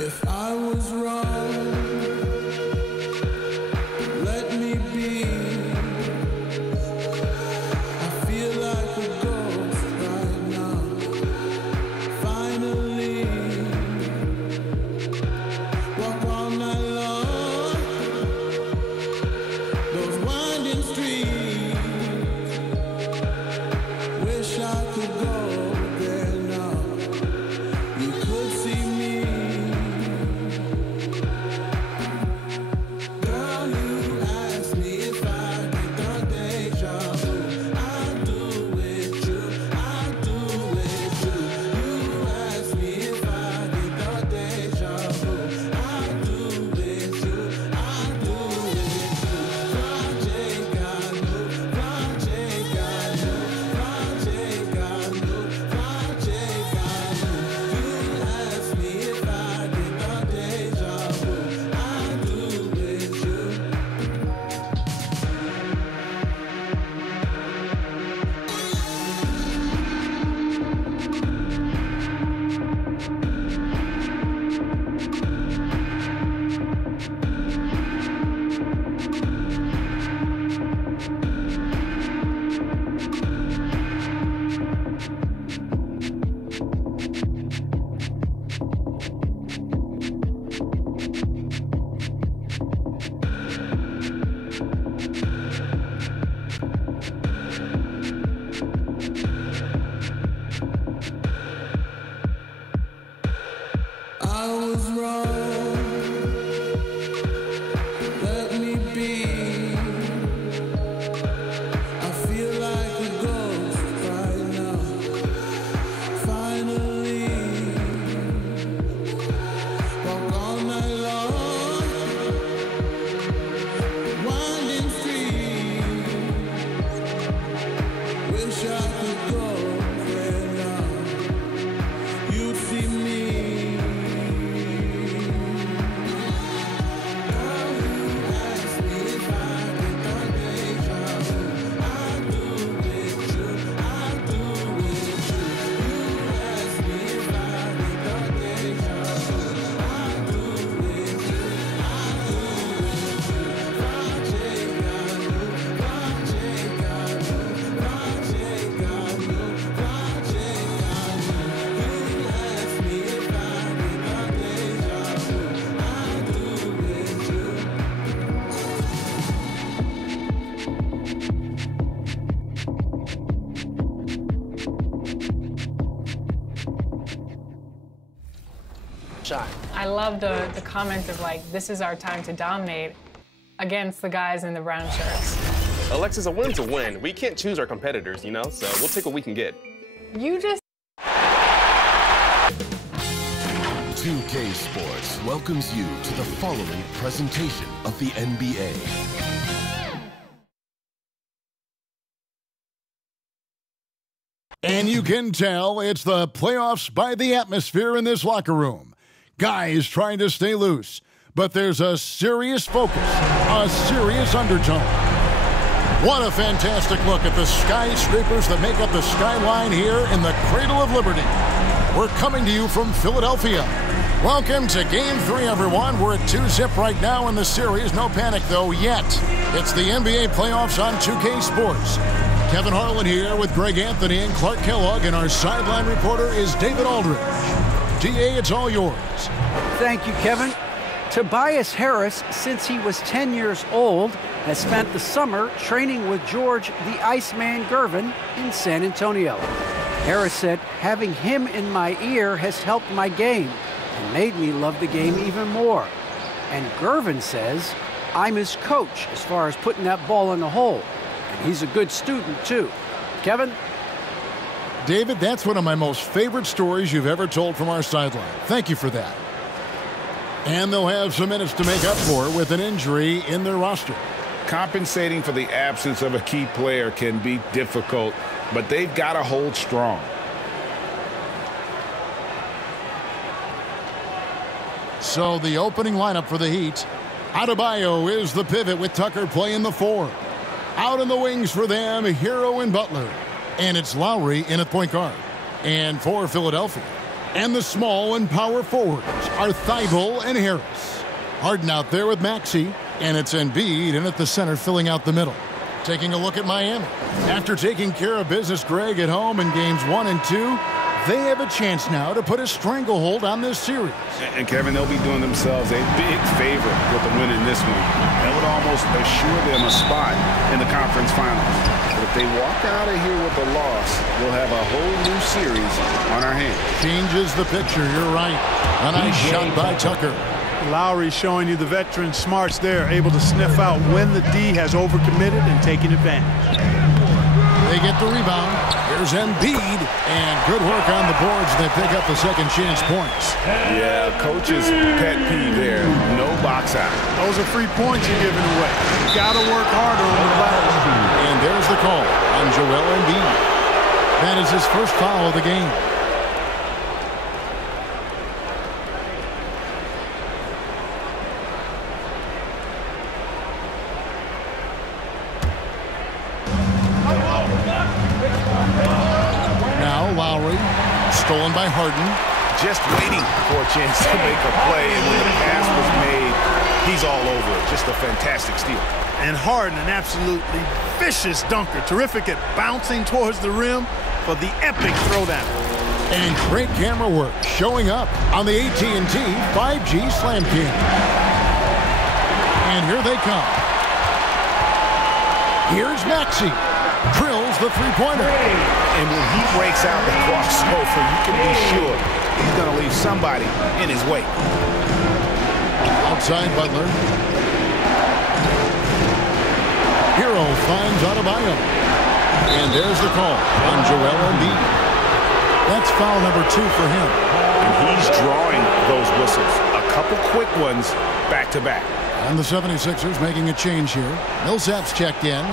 If I was wrong, let me be. I feel like a ghost right now. Finally, walk all night long. Those winding streets. Wish I could go there now. You could see me. I love the comment of like, this is our time to dominate against the guys in the brown shirts. Alexis, a win's a win. We can't choose our competitors, you know, so we'll take what we can get. You just... 2K Sports welcomes you to the following presentation of the NBA. And you can tell it's the playoffs by the atmosphere in this locker room. Guys trying to stay loose, but there's a serious focus, a serious undertone. What a fantastic look at the skyscrapers that make up the skyline here in the Cradle of Liberty. We're coming to you from Philadelphia. Welcome to Game 3, everyone. We're at 2-zip right now in the series. No panic, though, yet. It's the NBA playoffs on 2K Sports. Kevin Harlan here with Greg Anthony and Clark Kellogg, and our sideline reporter is David Aldridge. DA, it's all yours. Thank you, Kevin. Tobias Harris, since he was 10 years old, has spent the summer training with George the Iceman Gervin in San Antonio. Harris said, having him in my ear has helped my game and made me love the game even more. And Gervin says, I'm his coach as far as putting that ball in the hole. And he's a good student, too. Kevin? David, that's one of my most favorite stories you've ever told from our sideline. Thank you for that. And they'll have some minutes to make up for with an injury in their roster. Compensating for the absence of a key player can be difficult, but they've got to hold strong. So the opening lineup for the Heat. Adebayo is the pivot with Tucker playing the 4. Out in the wings for them, Hero and Butler. And it's Lowry in at point guard. And for Philadelphia. And the small and power forwards are Thibault and Harris. Harden out there with Maxey. And it's Embiid in at the center filling out the middle. Taking a look at Miami. After taking care of business, Greg, at home in games 1 and 2, they have a chance now to put a stranglehold on this series. And Kevin, they'll be doing themselves a big favor with the win in this one. That would almost assure them a spot in the conference finals. But if they walk out of here with a loss, we'll have a whole new series on our hands. Changes the picture, you're right. A nice shot by Tucker. Lowry showing you the veteran smarts there, able to sniff out when the D has overcommitted and taking advantage. They get the rebound. Here's Embiid, and good work on the boards. They pick up the second chance points. Yeah, coach's pet peeve there. No box out. Those are free points you're giving away. You got to work harder on the glass. And there's the call on Joel Embiid. That is his first foul of the game. Stolen by Harden. Just waiting for a chance to make a play, and when the pass was made, he's all over it. Just a fantastic steal. And Harden, an absolutely vicious dunker. Terrific at bouncing towards the rim for the epic throwdown. And great camera work showing up on the AT&T 5G Slam King. And here they come. Here's Maxey. Drills the three-pointer. And when he breaks out the crossover, you can be sure he's going to leave somebody in his wake. Outside Butler. Hero finds Adebayo. And there's the call on Joel Embiid. That's foul number 2 for him. And he's drawing those whistles. A couple quick ones back-to-back. And the 76ers making a change here. Millsap's checked in.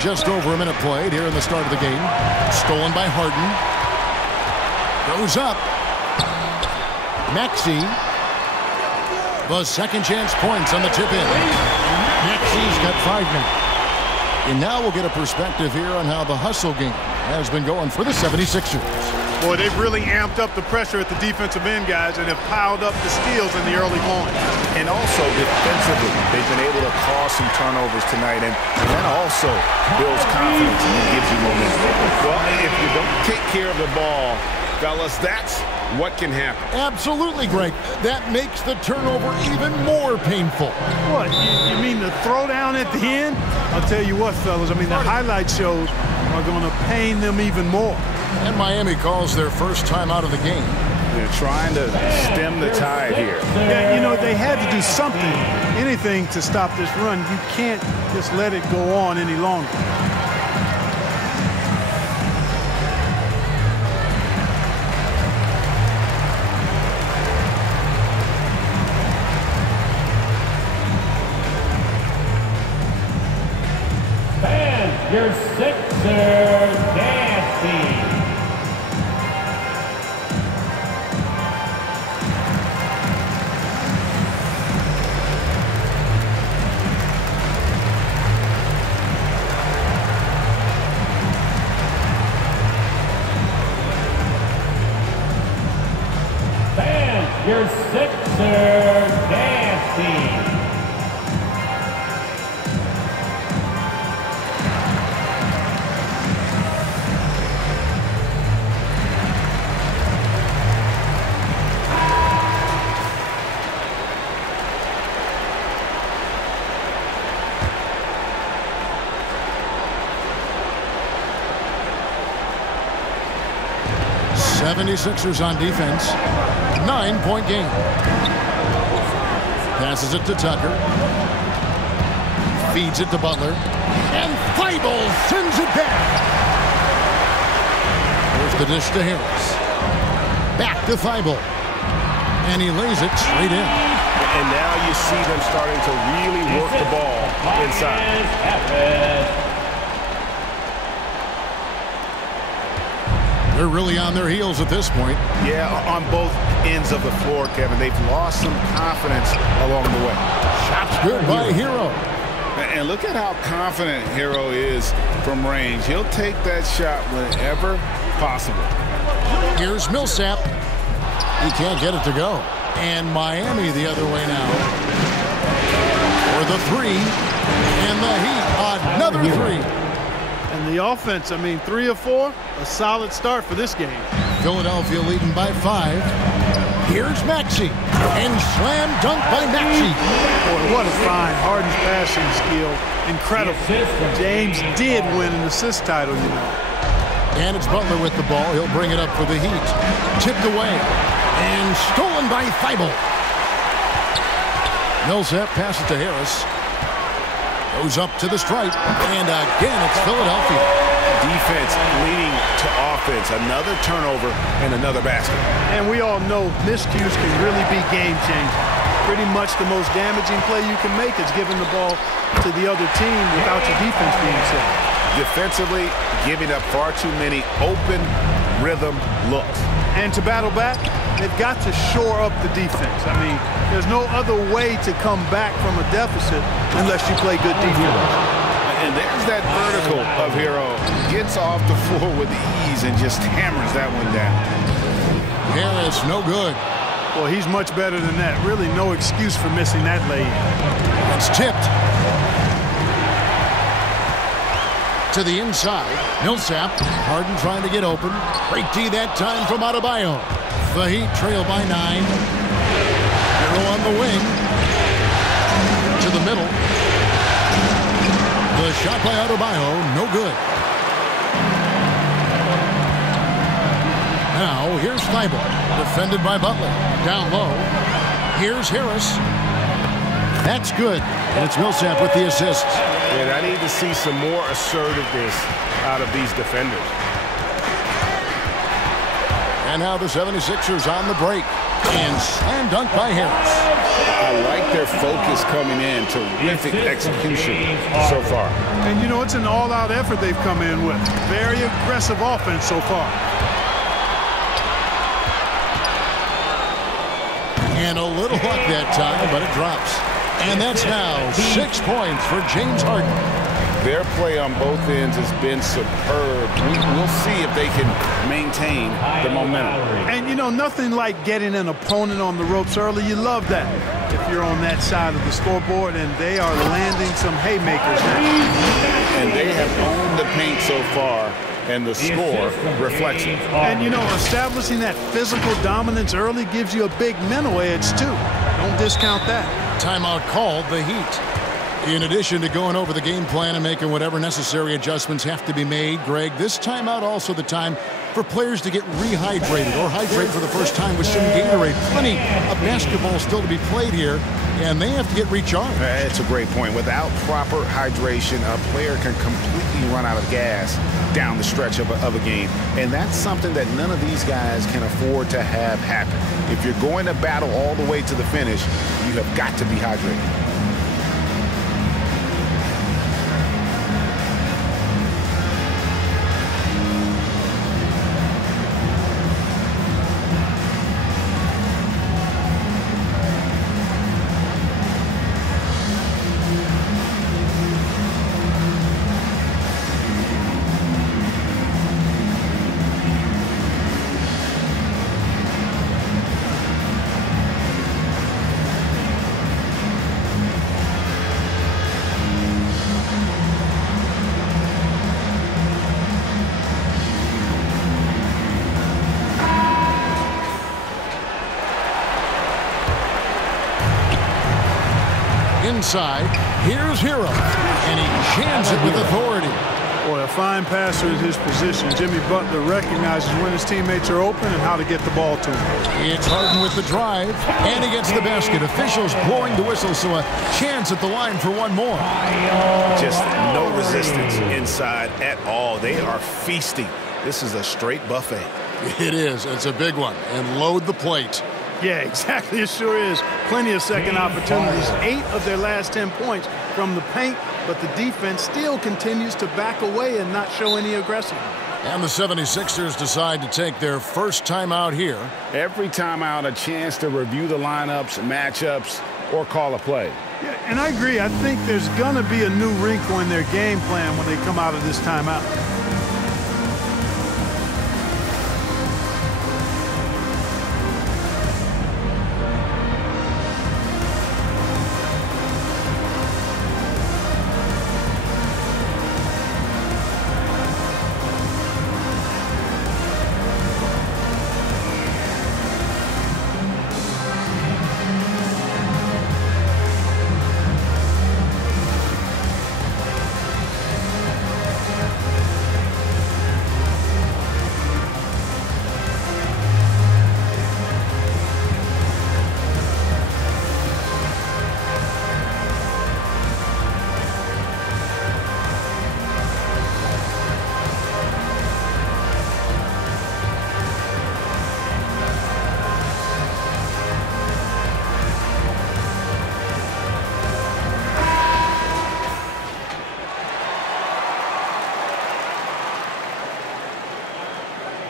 Just over a minute played here in the start of the game. Stolen by Harden. Goes up. Maxey. The second chance points on the tip in. Maxey's got 5 now. And now we'll get a perspective here on how the hustle game has been going for the 76ers. Boy, they've really amped up the pressure at the defensive end, guys, and have piled up the steals in the early going. And also defensively, they've been able to cause some turnovers tonight, and that also builds confidence and gives you momentum. Well, if you don't take care of the ball, fellas, that's what can happen. Absolutely, Greg. That makes the turnover even more painful. What, you mean the throwdown at the end? I'll tell you what, fellas, I mean, the highlight shows are going to pain them even more. And Miami calls their first time out of the game. They're trying to stem the tide here. Yeah, you know, they had to do something, anything to stop this run. You can't just let it go on any longer. And your Sixers dancing. Your Sixers dancing. '76ers on defense. 9-point game. Passes it to Tucker. Feeds it to Butler. And Thibault sends it back. There's the dish to Harris. Back to Thibault. And he lays it straight in. And now you see them starting to really work the ball inside. They're really on their heels at this point. Yeah, on both ends of the floor, Kevin. They've lost some confidence along the way. Shots good by Hero. And look at how confident Hero is from range. He'll take that shot whenever possible. Here's Millsap. He can't get it to go. And Miami the other way now. For the three. And the Heat, another three. And the offense, I mean, 3 of 4, a solid start for this game. Philadelphia leading by 5. Here's Maxey. And slam dunk by Maxey. Boy, what a find. Harden's passing skill. Incredible. James did win an assist title, you know. And it's Butler with the ball. He'll bring it up for the Heat. Tipped away. And stolen by Thibault. Millsap passes to Harris. Goes up to the stripe. And again, it's Philadelphia. Defense leading to offense. Another turnover and another basket. And we all know miscues can really be game-changing. Pretty much the most damaging play you can make is giving the ball to the other team without your defense being set. Defensively, giving up far too many open rhythm looks. And to battle back, they've got to shore up the defense. I mean, there's no other way to come back from a deficit unless you play good defense. And there's that vertical of Hero. Gets off the floor with ease and just hammers that one down. Harris, no good. Well, he's much better than that. Really no excuse for missing that lay. It's tipped. To the inside. Millsap. Harden trying to get open. Great D that time from Adebayo. The Heat trail by 9. Hero on the wing. To the middle. The shot by Adebayo, no good. Now, here's Thibault. Defended by Butler. Down low. Here's Harris. That's good. And it's Millsap with the assist. And I need to see some more assertiveness out of these defenders. And now the 76ers on the break. And slam dunk by Harris. I like their focus coming in. Terrific execution so far. And, you know, it's an all-out effort they've come in with. Very aggressive offense so far. And a little luck that time, but it drops. And that's now 6 points for James Harden. Their play on both ends has been superb. We'll see if they can maintain the momentum. And, you know, nothing like getting an opponent on the ropes early. You love that if you're on that side of the scoreboard, and they are landing some haymakers now. And they have owned the paint so far, and the score reflects it. And, you know, establishing that physical dominance early gives you a big mental edge, too. Don't discount that. Timeout called, the Heat. In addition to going over the game plan and making whatever necessary adjustments have to be made, Greg, this timeout also the time for players to get rehydrated or hydrate for the first time with some Gatorade. Plenty of basketball still to be played here, and they have to get recharged. It's a great point. Without proper hydration, a player can completely run out of gas down the stretch of a game. And that's something that none of these guys can afford to have happen. If you're going to battle all the way to the finish, you have got to be hydrated. Inside, here's Hero, and he jams it with authority. Boy, a fine passer at his position. Jimmy Butler recognizes when his teammates are open and how to get the ball to him. It's Harden with the drive, and he gets the basket. Officials blowing the whistle, so a chance at the line for one more. Just no resistance inside at all. They are feasting. This is a straight buffet. It is. It's a big one. And load the plate. Yeah, exactly. It sure is. Plenty of second opportunities. 8 of their last 10 points from the paint, but the defense still continues to back away and not show any aggression. And the 76ers decide to take their first timeout here. Every timeout, a chance to review the lineups, matchups, or call a play. Yeah, and I agree. I think there's going to be a new wrinkle in their game plan when they come out of this timeout.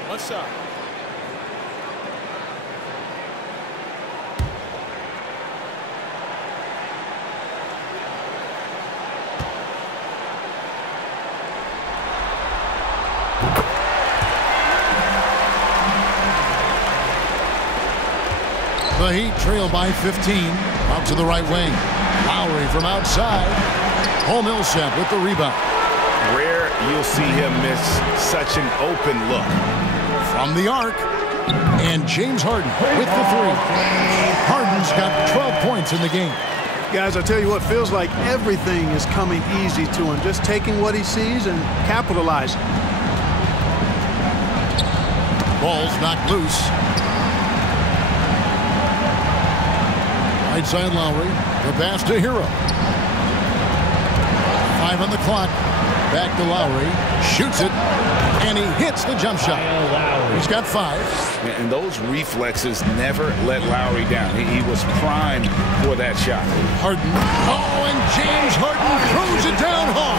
What's up? The Heat trail by 15. Out to the right wing. Lowry from outside. Millsap with the rebound. Rare you'll see him miss such an open look. From the arc. And James Harden with the three. Harden's got 12 points in the game. Guys, I tell you what, feels like everything is coming easy to him. Just taking what he sees and capitalizing. Ball's knocked loose. Right side Lowry. The pass to Hero. 5 on the clock. Back to Lowry. Shoots it. And he hits the jump shot. He's got 5. And those reflexes never let Lowry down. He was primed for that shot. Harden. Oh, and James Harden throws it down hard.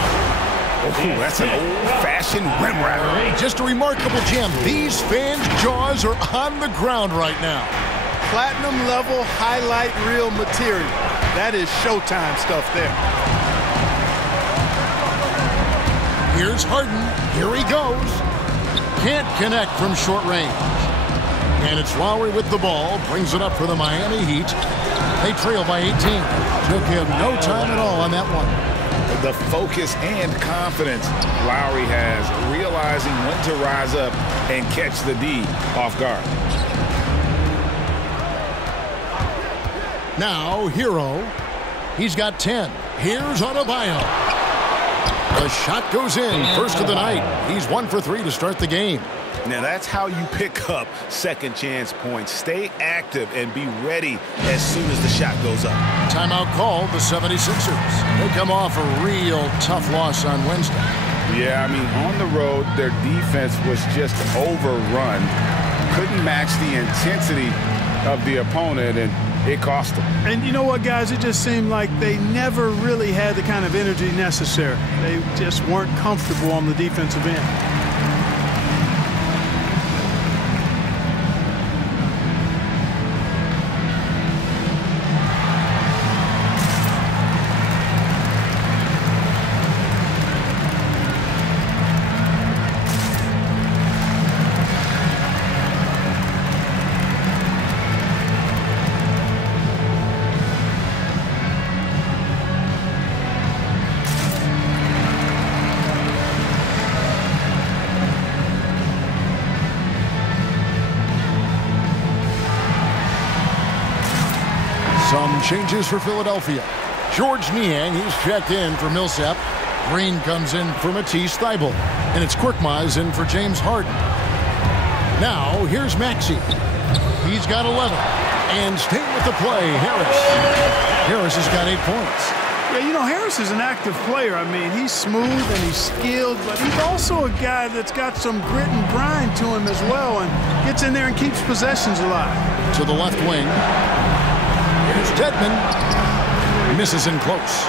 Oh, that's an old-fashioned rim wrap. Just a remarkable jam. These fans' jaws are on the ground right now. Platinum level highlight reel material. That is Showtime stuff there. Here's Harden. Here he goes. Can't connect from short range. And it's Lowry with the ball. Brings it up for the Miami Heat. They trail by 18. Took him no time at all on that one. The focus and confidence Lowry has, realizing when to rise up and catch the D off guard. Now, Hero. He's got 10. Here's Adebayo. The shot goes in. First of the night. He's 1 for 3 to start the game. Now, that's how you pick up second chance points. Stay active and be ready as soon as the shot goes up. Timeout called the 76ers. They come off a real tough loss on Wednesday. Yeah, I mean, on the road, their defense was just overrun. Couldn't match the intensity of the opponent, and it cost them. And you know what, guys? It just seemed like they never really had the kind of energy necessary. They just weren't comfortable on the defensive end. Some changes for Philadelphia. George Niang, he's checked in for Millsap. Green comes in for Matisse Thybulle, and it's Korkmaz in for James Harden. Now, here's Maxey. He's got 11. And staying with the play, Harris. Harris has got 8 points. Yeah, you know, Harris is an active player. I mean, he's smooth and he's skilled, but he's also a guy that's got some grit and grind to him as well and gets in there and keeps possessions alive. To the left wing. Here's Dedmon. Misses in close.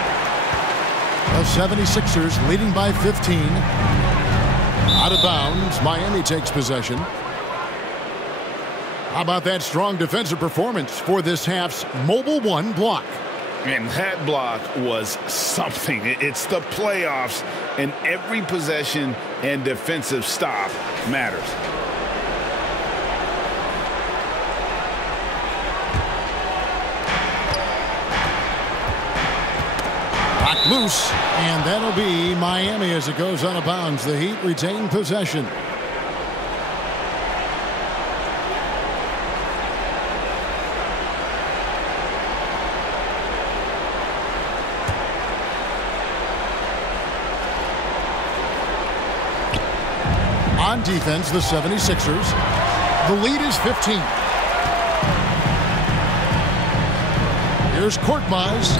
The 76ers leading by 15. Out of bounds. Miami takes possession. How about that strong defensive performance for this half's Mobile One block? And that block was something. It's the playoffs, and every possession and defensive stop matters. Knocked loose, and that'll be Miami as it goes out of bounds. The Heat retain possession. On defense, the 76ers. The lead is 15. Here's Korkmaz.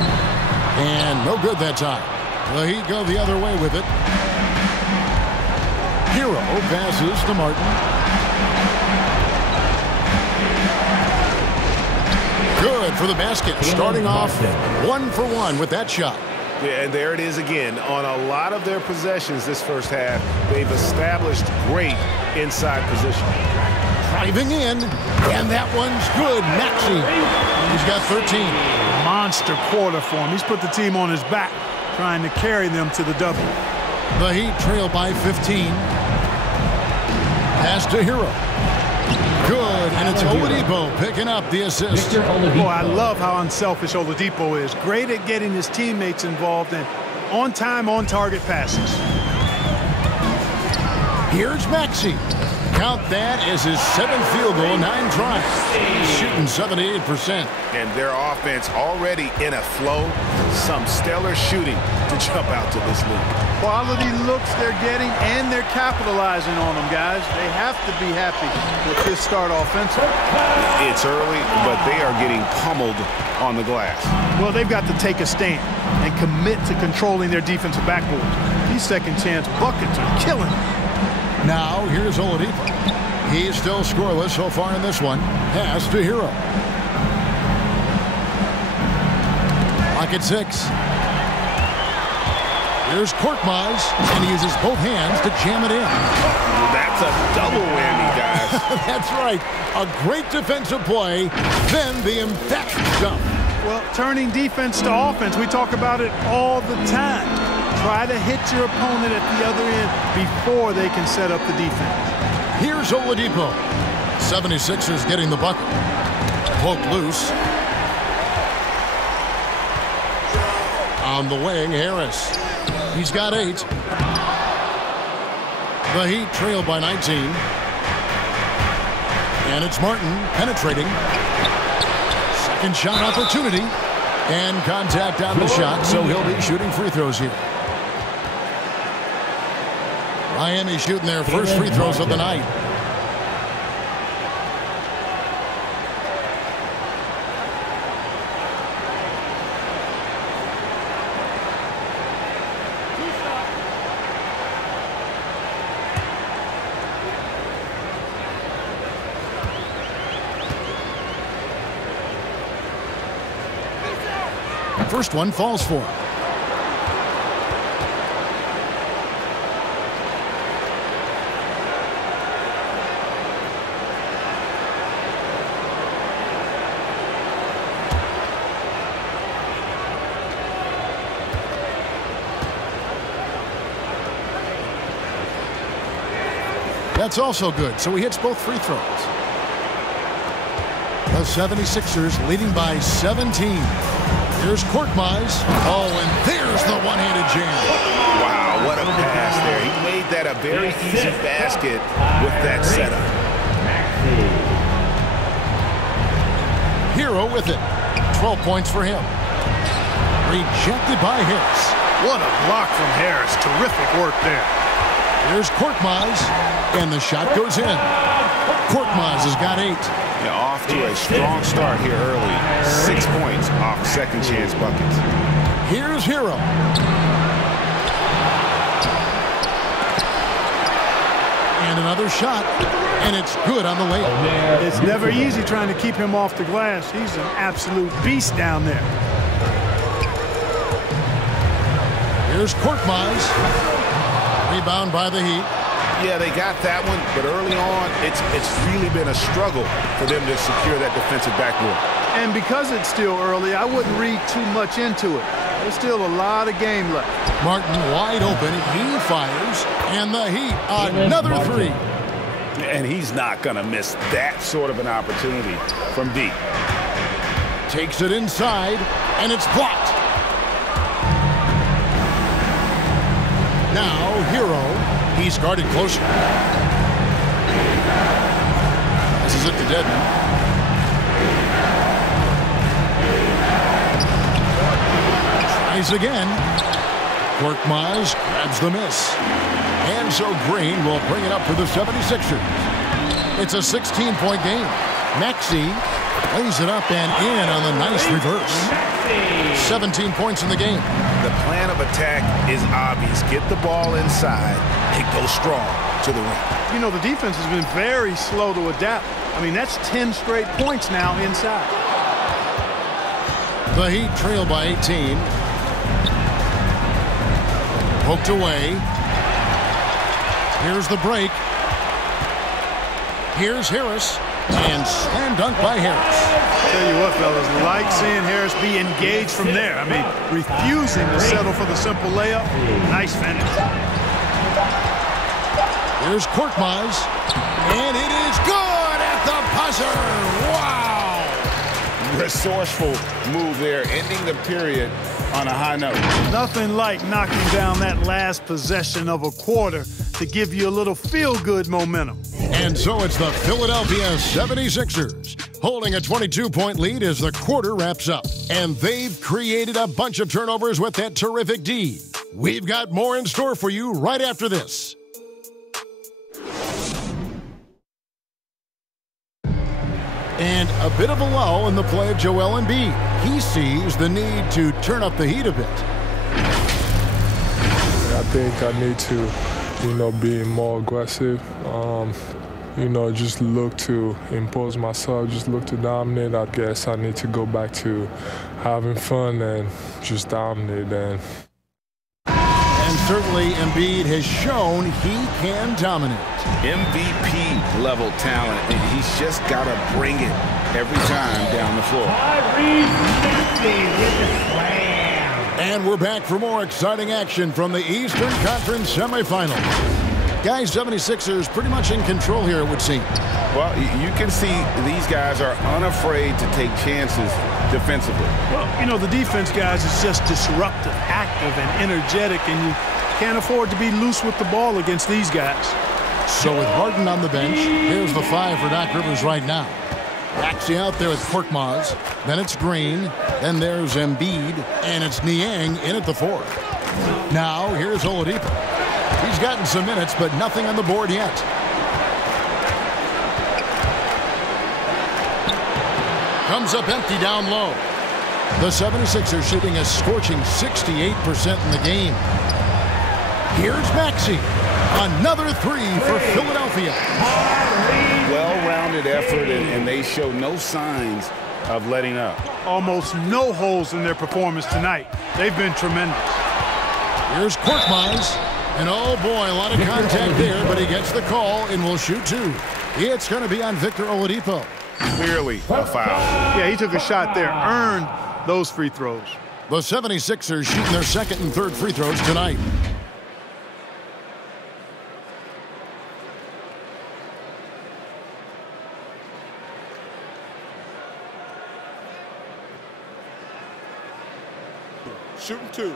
And no good that time. The Heat go the other way with it. Hero passes to Martin. Good for the basket. Starting off 1 for 1 with that shot. Yeah, and there it is again. On a lot of their possessions this first half, they've established great inside position. Driving in, and that one's good. Maxey, he's got 13. Monster quarter for him. He's put the team on his back, trying to carry them to the W. The Heat trail by 15. Pass to Hero. Good, and it's Oladipo picking up the assist. Boy, I love how unselfish Oladipo is. Great at getting his teammates involved in on-time, on-target passes. Here's Maxey. Count that as his 7th field goal, 9 tries. He's shooting 78%. And their offense already in a flow. Some stellar shooting to jump out to this league. Quality looks they're getting, and they're capitalizing on them, guys. They have to be happy with this start offensively. It's early, but they are getting pummeled on the glass. Well, they've got to take a stand and commit to controlling their defensive backboard. These second-chance buckets are killing them. Now, here's Oladipo. He's still scoreless so far in this one. Pass to Hero. Clock at 6. Here's Korkmaz, and he uses both hands to jam it in. That's a double whammy, guys. That's right. A great defensive play, then the emphatic jump. Well, turning defense to offense, we talk about it all the time. Try to hit your opponent at the other end before they can set up the defense. Here's Oladipo. 76ers getting the bucket. Poked loose. On the wing, Harris. He's got 8. The Heat trail by 19. And it's Martin penetrating. Second shot opportunity. And contact on the shot, so he'll be shooting free throws here. Miami shooting their first free throws of the night. First one falls for him. That's also good, so he hits both free throws. The 76ers leading by 17. Here's Korkmaz. Oh, and there's the one-handed jam. Wow, what a pass there. He made that a very easy basket with that setup. Hero with it. 12 points for him. Rejected by Harris. What a block from Harris. Terrific work there. Here's Korkmaz, and the shot goes in. Korkmaz has got 8. Yeah, off to a strong start here early. 6 points off second chance buckets. Here's Hero. And another shot, and it's good on the layup. It's never easy trying to keep him off the glass. He's an absolute beast down there. Here's Korkmaz. Rebound by the Heat. Yeah, they got that one, but early on, it's really been a struggle for them to secure that defensive backboard. And because it's still early, I wouldn't read too much into it. There's still a lot of game left. Martin wide open. He fires, and the Heat another 3. And he's not going to miss that sort of an opportunity from deep. Takes it inside, and it's blocked. Now, Hero. He's guarded closer. This is it to Dedmon. Tries again. Korkmaz grabs the miss. And so Green will bring it up for the 76ers. It's a 16-point game. Maxey lays it up and in on the nice reverse. 17 points in the game. The plan of attack is obvious. Get the ball inside and go strong to the rim. You know, the defense has been very slow to adapt. I mean, that's 10 straight points now inside. The Heat trail by 18. Poked away. Here's the break. Here's Harris. And slam dunk by Harris. Tell you what, fellas, like seeing Harris be engaged from there. I mean, refusing to settle for the simple layup. Nice finish. Here's Korkmaz. And it is good at the buzzer. Wow. Resourceful move there, ending the period on a high note. Nothing like knocking down that last possession of a quarter to give you a little feel-good momentum. And so it's the Philadelphia 76ers holding a 22-point lead as the quarter wraps up. And they've created a bunch of turnovers with that terrific D. We've got more in store for you right after this. And a bit of a lull in the play of Joel Embiid. He sees the need to turn up the heat a bit. I think I need to, be more aggressive. Just look to impose myself, just look to dominate. I guess I need to go back to having fun and just dominate. And certainly Embiid has shown he can dominate. MVP level talent, and he's just got to bring it every time down the floor. And we're back for more exciting action from the Eastern Conference Semifinals. Guys, 76ers pretty much in control here, it would seem. Well, you can see these guys are unafraid to take chances defensively. Well, the defense, guys, is just disruptive, active, and energetic, and you can't afford to be loose with the ball against these guys. So with Harden on the bench, here's the 5 for Doc Rivers right now. Maxey out there with Korkmaz. Then it's Green. Then there's Embiid. And it's Niang in at the 4th. Now, here's Oladipo. He's gotten some minutes, but nothing on the board yet. Comes up empty down low. The 76ers shooting a scorching 68% in the game. Here's Maxey. Another 3 for Philadelphia. Well-rounded effort, and they show no signs of letting up. Almost no holes in their performance tonight. They've been tremendous. Here's Korkmaz. And oh boy, a lot of contact there, but he gets the call and will shoot 2. It's going to be on Victor Oladipo. Clearly a foul. Yeah, he took a shot there, earned those free throws. The 76ers shooting their 2nd and 3rd free throws tonight. Shooting 2.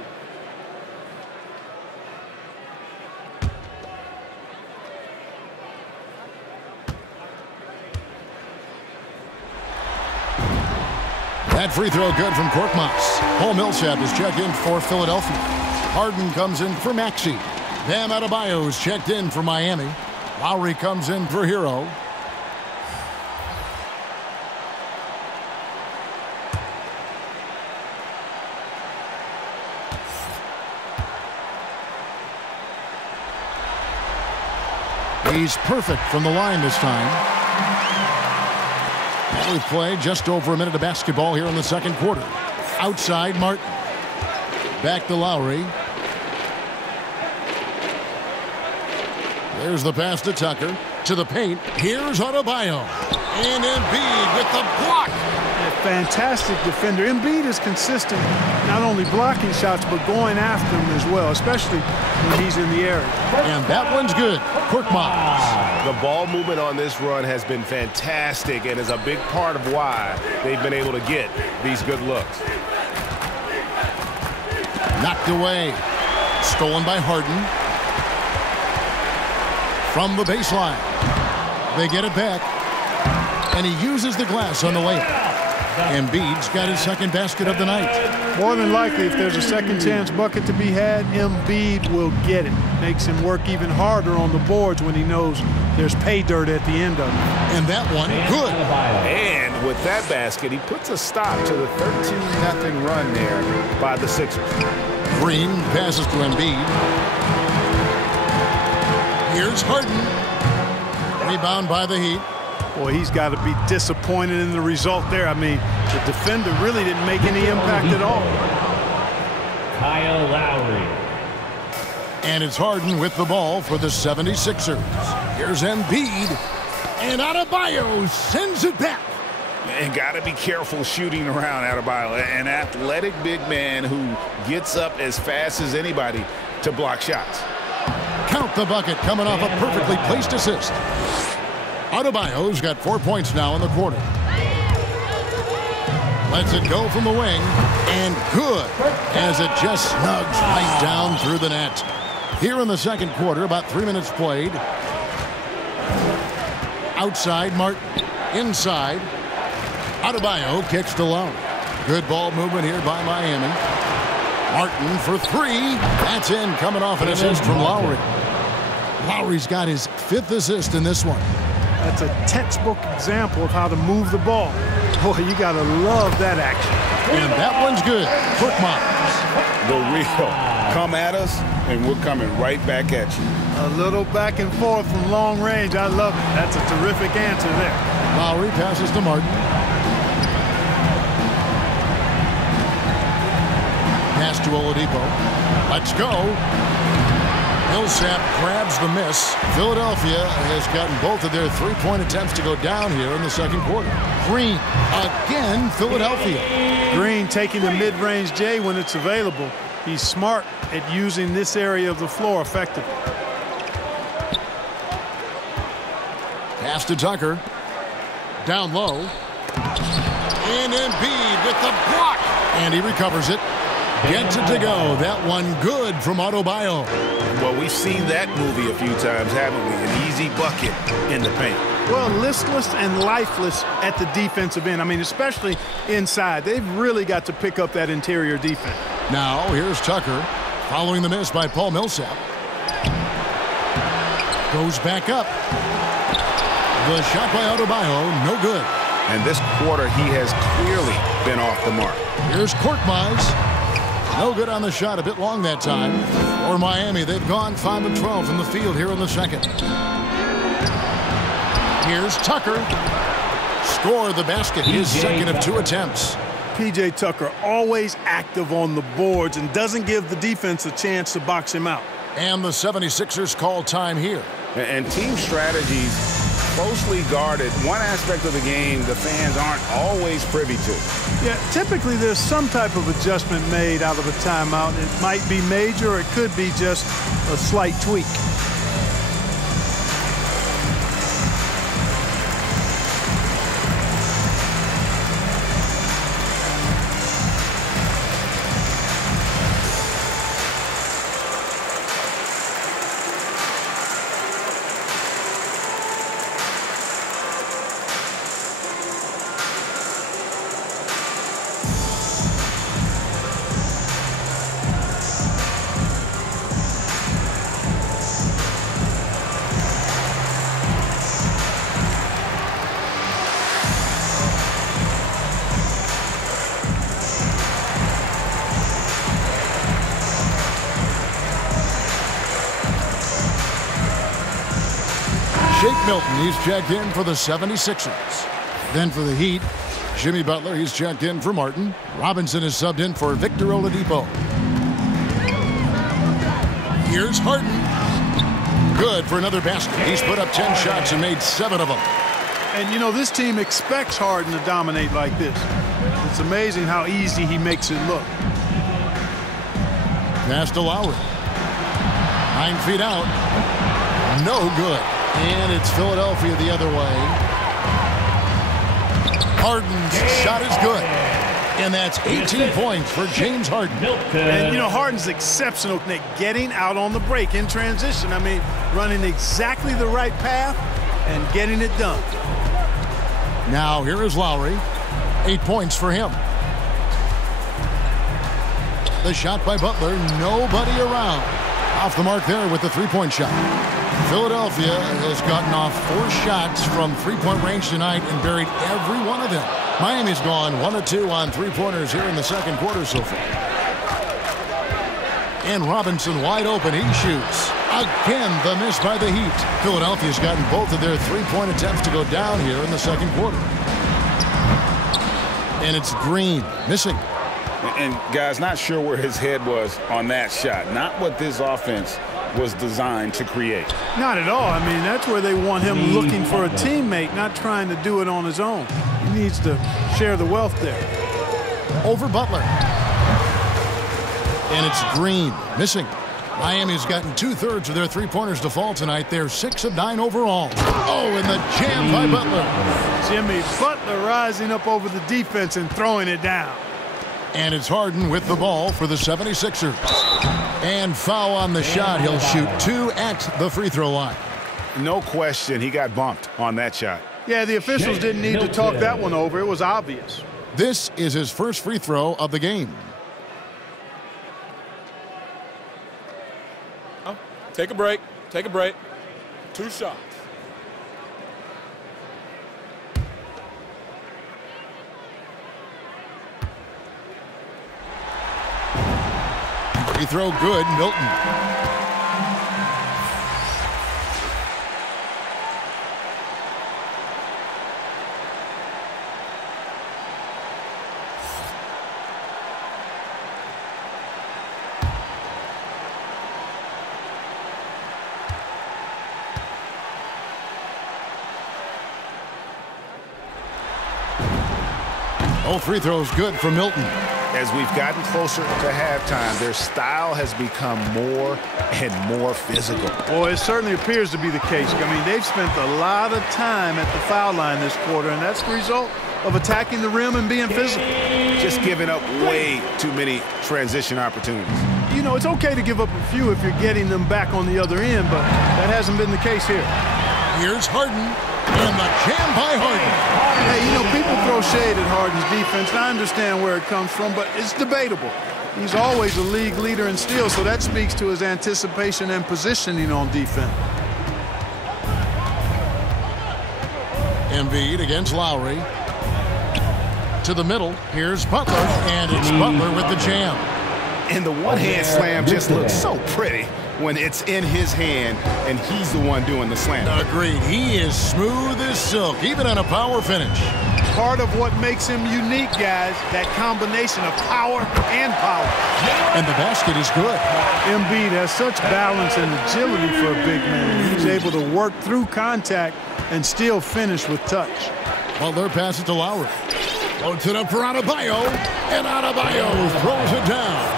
That free throw good from Korkmaz. Paul Millsap is checked in for Philadelphia. Harden comes in for Maxey. Bam Adebayo is checked in for Miami. Lowry comes in for Hero. He's perfect from the line this time. Now we play just over a minute of basketball here in the second quarter. Outside, Martin. Back to Lowry. There's the pass to Tucker. To the paint. Here's Adebayo. And Embiid with the block. A fantastic defender. Embiid is consistent, not only blocking shots, but going after them as well, especially when he's in the area. And that one's good. Korkmaz. The ball movement on this run has been fantastic and is a big part of why they've been able to get these good looks. Knocked away. Stolen by Harden. From the baseline. They get it back. And he uses the glass on the layup. Embiid's got his second basket of the night. More than likely, if there's a second chance bucket to be had, Embiid will get it. Makes him work even harder on the boards when he knows there's pay dirt at the end of it. And that one, good. And with that basket, he puts a stop to the 13-0 run there by the Sixers. Green passes to Embiid. Here's Harden. Rebound by the Heat. Boy, he's got to be disappointed in the result there. I mean, the defender really didn't make any impact at all. Kyle Lowry. And it's Harden with the ball for the 76ers. Here's Embiid. And Adebayo sends it back. And got to be careful shooting around Adebayo. An athletic big man who gets up as fast as anybody to block shots. Count the bucket coming off a perfectly placed assist. Adebayo's got 4 points now in the quarter. Lets it go from the wing. And good, as it just snugs right down through the net. Here in the second quarter, about 3 minutes played. Outside, Martin. Inside. Adebayo kicks to Lowry. Good ball movement here by Miami. Martin for three. That's in, coming off an assist from Lowry. Lowry's got his 5th assist in this one. That's a textbook example of how to move the ball. Boy, you got to love that action. And that one's good. Korkmaz. The real come at us, and we're coming right back at you. A little back and forth from long range. I love it. That's a terrific answer there. Lowry passes to Martin. Pass to Oladipo. Let's go. Millsap grabs the miss. Philadelphia has gotten both of their three-point attempts to go down here in the second quarter. Green, again, Philadelphia. Green taking the mid-range J when it's available. He's smart at using this area of the floor effectively. Pass to Tucker. Down low. And Embiid with the block. And he recovers it. Gets it to go. That one good from Adebayo. Well, we've seen that movie a few times, haven't we? An easy bucket in the paint. Well, listless and lifeless at the defensive end. I mean, especially inside. They've really got to pick up that interior defense. Now, here's Tucker, following the miss by Paul Millsap. Goes back up. The shot by Adebayo, no good. And this quarter, he has clearly been off the mark. Here's Korkmaz. No good on the shot, a bit long that time. For Miami, they've gone 5 of 12 from the field here in the second. Here's Tucker. Score the basket, his second of 2 attempts. P.J. Tucker always active on the boards and doesn't give the defense a chance to box him out. And the 76ers call time here. And team strategies closely guarded. One aspect of the game the fans aren't always privy to. Yeah, typically there's some type of adjustment made out of a timeout. It might be major or it could be just a slight tweak. Shake Milton, he's checked in for the 76ers. Then for the Heat, Jimmy Butler, he's checked in for Martin. Robinson is subbed in for Victor Oladipo. Here's Harden. Good for another basket. He's put up 10 shots and made 7 of them. And, you know, this team expects Harden to dominate like this. It's amazing how easy he makes it look. Pass to Lowry. 9 feet out. No good. And it's Philadelphia the other way. Harden's shot is good. And that's 18 points for James Harden. And, you know, Harden's exceptional at getting out on the break in transition. I mean, running exactly the right path and getting it done. Now here is Lowry. 8 points for him. The shot by Butler. Nobody around. Off the mark there with the three-point shot. Philadelphia has gotten off 4 shots from three-point range tonight and buried every one of them. Miami's gone 1 of 2 on three-pointers here in the second quarter so far. And Robinson wide open. He shoots. Again, the miss by the Heat. Philadelphia's gotten both of their three-point attempts to go down here in the second quarter. And it's Green missing. And guys, not sure where his head was on that shot. Not what this offense was designed to create. Not at all. I mean, that's where they want him looking for a teammate, not trying to do it on his own. He needs to share the wealth there. Over Butler. And it's Green missing. Miami's gotten 2/3 of their three-pointers to fall tonight. They're 6 of 9 overall. Oh, and the jam by Butler. Jimmy Butler rising up over the defense and throwing it down. And it's Harden with the ball for the 76ers. And foul on the shot. He'll shoot 2 at the free throw line. No question he got bumped on that shot. Yeah, the officials didn't need to talk that one over. It was obvious. This is his first free throw of the game. Take a break. Take a break. 2 shots. Free throw good, Milton. Oh, free throws good for Milton. As we've gotten closer to halftime, their style has become more and more physical. Well, it certainly appears to be the case. I mean, they've spent a lot of time at the foul line this quarter, and that's the result of attacking the rim and being physical. Just giving up way too many transition opportunities. You know, it's okay to give up a few if you're getting them back on the other end, but that hasn't been the case here. Here's Harden. And the jam by Harden. Hey, you know, people throw shade at Harden's defense, and I understand where it comes from, but it's debatable. He's always a league leader in steals, so that speaks to his anticipation and positioning on defense. Embiid against Lowry. To the middle. Here's Butler, and it's Butler with the jam. And the one-hand slam just looks so pretty when it's in his hand and he's the one doing the slam. Agreed. He is smooth as silk, even on a power finish. Part of what makes him unique, guys, that combination of power and power. And the basket is good. Embiid has such balance and agility for a big man. He's able to work through contact and still finish with touch. Butler passes to Lowry. Loads it up for Adebayo, and Adebayo throws it down.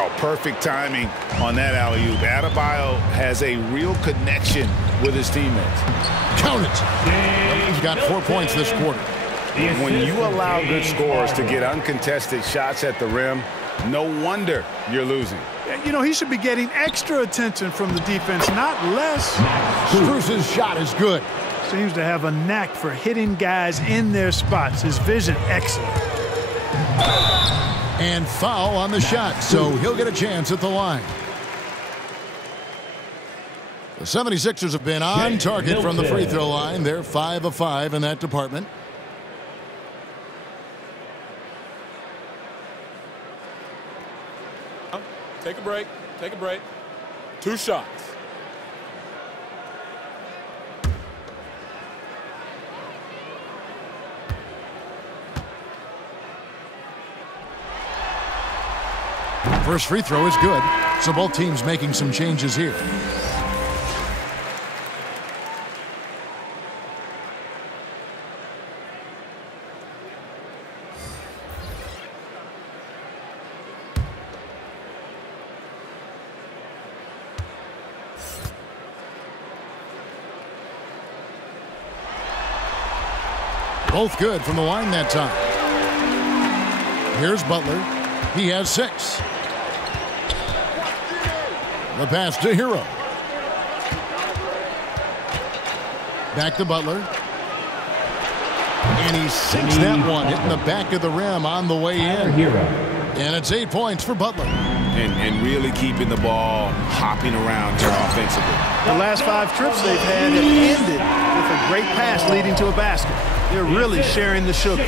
Oh, perfect timing on that alley-oop. Adebayo has a real connection with his teammates. Count it. He's got 4 points this quarter. When you allow good scorers to get uncontested shots at the rim, no wonder you're losing. You know, he should be getting extra attention from the defense, not less. Strus's shot is good. Seems to have a knack for hitting guys in their spots. His vision, excellent. And foul on the shot, so he'll get a chance at the line. The 76ers have been on target from the free throw line. They're 5 of 5 in that department. Take a break. Take a break. 2 shots. First free throw is good, so both teams making some changes here. Both good from the line that time. Here's Butler. He has 6. The pass to Hero. Back to Butler. And he sinks that one, hitting the back of the rim on the way in. And it's 8 points for Butler. And really keeping the ball hopping around here offensively. The last 5 trips they've had have ended with a great pass leading to a basket. They're really sharing the sugar.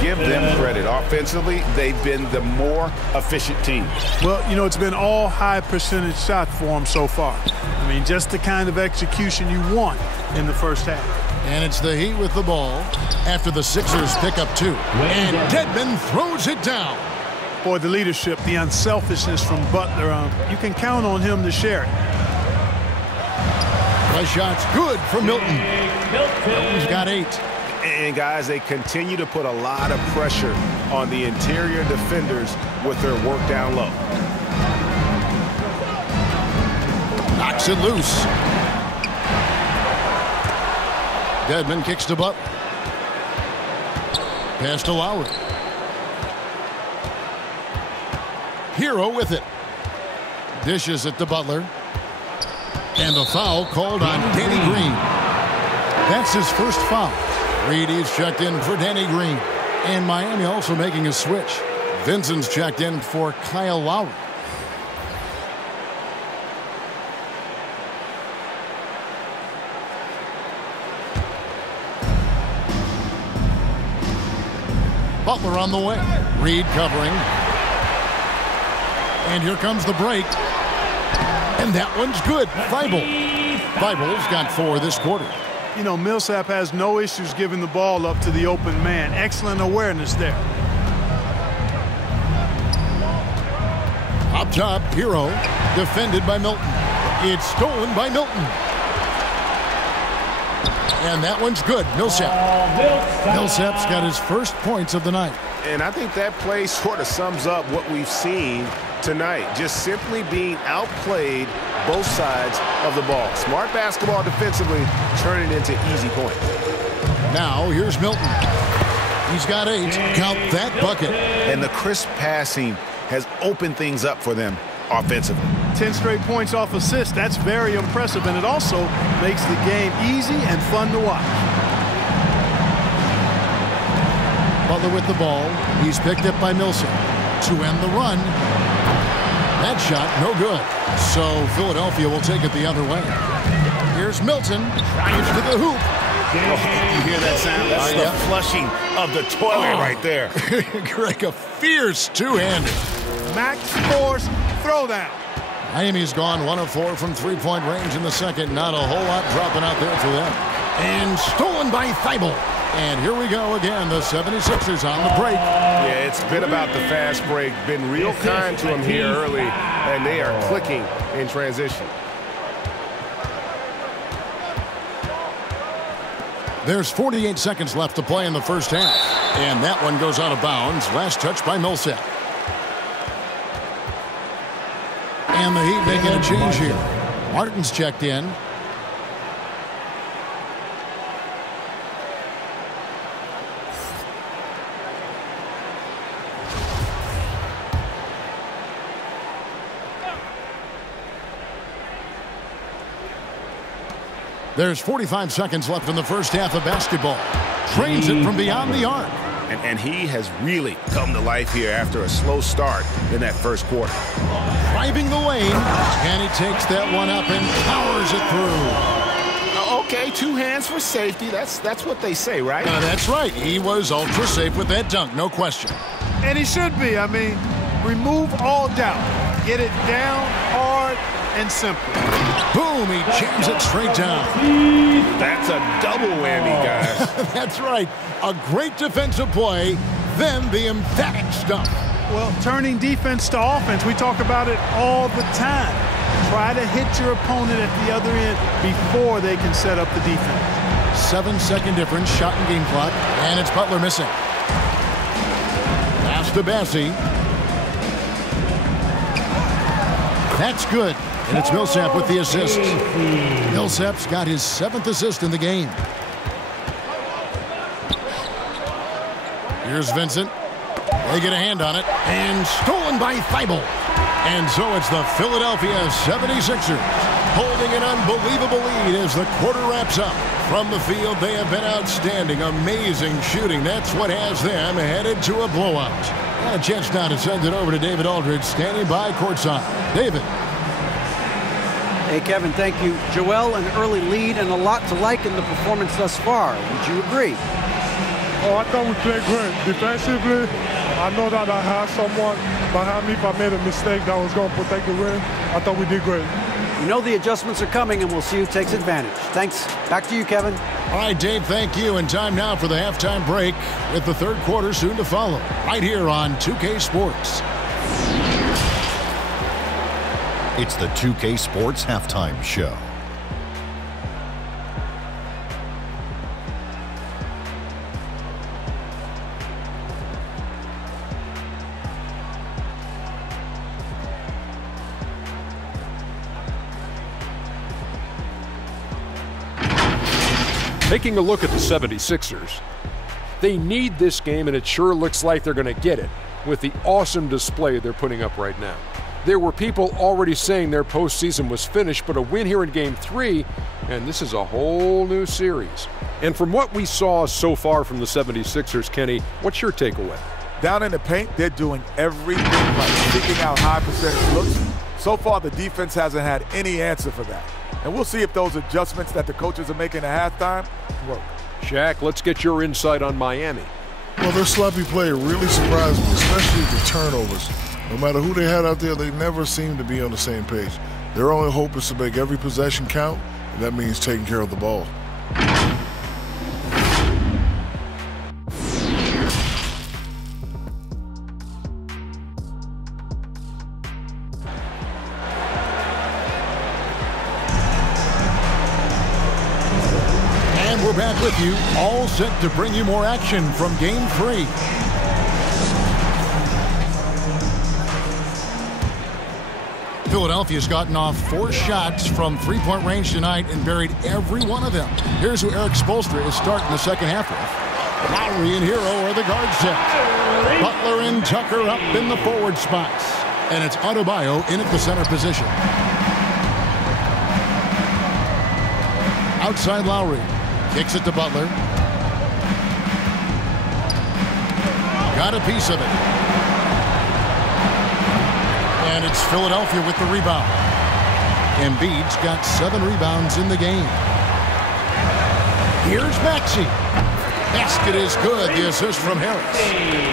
Give them credit. Offensively, they've been the more efficient team. Well, you know, it's been all high percentage shots for them so far. I mean, just the kind of execution you want in the first half. And it's the Heat with the ball after the Sixers pick up 2. And Dedmon throws it down. Boy, the leadership, the unselfishness from Butler, you can count on him to share it. The shot's good for Milton. Milton's got 8. And, guys, they continue to put a lot of pressure on the interior defenders with their work down low. Knocks it loose. Dedmon kicks to Butler. Pass to Lowry. Hero with it. Dishes it to Butler. And the foul called on Danny Green. That's his first foul. Reedy's checked in for Danny Green. And Miami also making a switch. Vincent's checked in for Kyle Lowry. Butler on the way. Reed covering. And here comes the break. And that one's good. Thibault's got 4 this quarter. You know, Millsap has no issues giving the ball up to the open man. Excellent awareness there. Up top, Hero, defended by Milton. It's stolen by Milton. And that one's good. Millsap's got his first points of the night. And I think that play sort of sums up what we've seen tonight. Just simply being outplayed both sides of the ball. Smart basketball defensively, turning into easy points. Now here's Milton. He's got 8. Count that bucket. And the crisp passing has opened things up for them offensively. 10 straight points off assists. That's very impressive, and it also makes the game easy and fun to watch. Butler with the ball. He's picked up by Millsap to end the run. That shot, no good. So Philadelphia will take it the other way. Here's Milton. Drives to the hoop. You hear that sound? That's the flushing of the toilet right there. Greg, a fierce two-hander. Max Force throwdown. Miami's gone 1 of 4 from three-point range in the second. Not a whole lot dropping out there for them. And stolen by Thibault. And here we go again, the 76ers on the break. Yeah, it's been about the fast break. Been real kind to them here early, and they are clicking in transition. There's 48 seconds left to play in the first half. And that one goes out of bounds. Last touch by Millsap. And the Heat making a change here. Martin's checked in. There's 45 seconds left in the first half of basketball. Trains it from beyond the arc. And he has really come to life here after a slow start in that first quarter. Driving the lane, and he takes that one up and powers it through. Okay, 2 hands for safety. That's what they say, right? That's right. He was ultra safe with that dunk, no question. And he should be. I mean, remove all doubt. Get it down hard and simple. Boom, he jams it straight down. That's a double whammy, guys. That's right. A great defensive play, then the emphatic stuff. Well, turning defense to offense, we talk about it all the time. Try to hit your opponent at the other end before they can set up the defense. 7-second difference, shot and game clock, and it's Butler missing. Pass to Bassie. That's good, and it's Millsap with the assist. Millsap's got his 7th assist in the game. Here's Vincent. They get a hand on it, and stolen by Thibault. And so it's the Philadelphia 76ers holding an unbelievable lead as the quarter wraps up. From the field, they have been outstanding, amazing shooting. That's what has them headed to a blowout. And a chance now to send it over to David Aldridge, standing by courtside. David. Hey, Kevin, thank you. Joel, an early lead and a lot to like in the performance thus far. Would you agree? Oh, I thought we played great. Defensively, I know that I had someone behind me. If I made a mistake that was going to protect the rim, I thought we did great. You know the adjustments are coming, and we'll see who takes advantage. Thanks. Back to you, Kevin. All right, Dave, thank you. And time now for the halftime break with the third quarter soon to follow. Right here on 2K Sports. It's the 2K Sports Halftime Show. Taking a look at the 76ers, they need this game, and it sure looks like they're going to get it with the awesome display they're putting up right now. There were people already saying their postseason was finished, but a win here in Game 3, and this is a whole new series. And from what we saw so far from the 76ers, Kenny, what's your takeaway? Down in the paint, they're doing everything right, picking out high percentage looks. So far, the defense hasn't had any answer for that. And we'll see if those adjustments that the coaches are making at halftime work. Shaq, let's get your insight on Miami. Well, their sloppy play really surprised me, especially the turnovers. No matter who they had out there, they never seem to be on the same page. Their only hope is to make every possession count, and that means taking care of the ball. We're back with you, all set to bring you more action from Game 3. Philadelphia's gotten off 4 shots from three-point range tonight and buried every one of them. Here's who Eric Spoelstra is starting the second half with. Lowry and Hero are the guard set. Butler and Tucker up in the forward spots. And it's Adebayo in at the center position. Outside Lowry. Kicks it to Butler. Got a piece of it. And it's Philadelphia with the rebound. Embiid's got 7 rebounds in the game. Here's Maxey. Basket is good. The assist from Harris.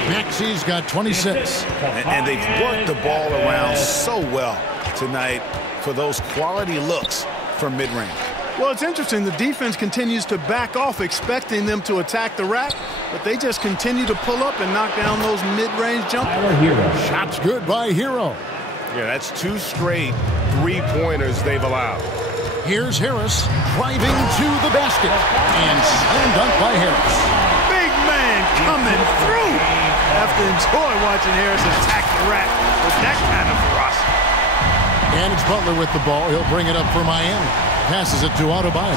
Maxey's got 26. And they've worked the ball around so well tonight for those quality looks from mid-range. Well, it's interesting. The defense continues to back off, expecting them to attack the rack, but they just continue to pull up and knock down those mid-range jumpers. Shots good by Hero. Yeah, that's 2 straight three-pointers they've allowed. Here's Harris driving to the basket. And slam dunk by Harris. Big man coming through. I have to enjoy watching Harris attack the rack with that kind of ferocity. And it's Butler with the ball. He'll bring it up for Miami. Passes it to Adebayo.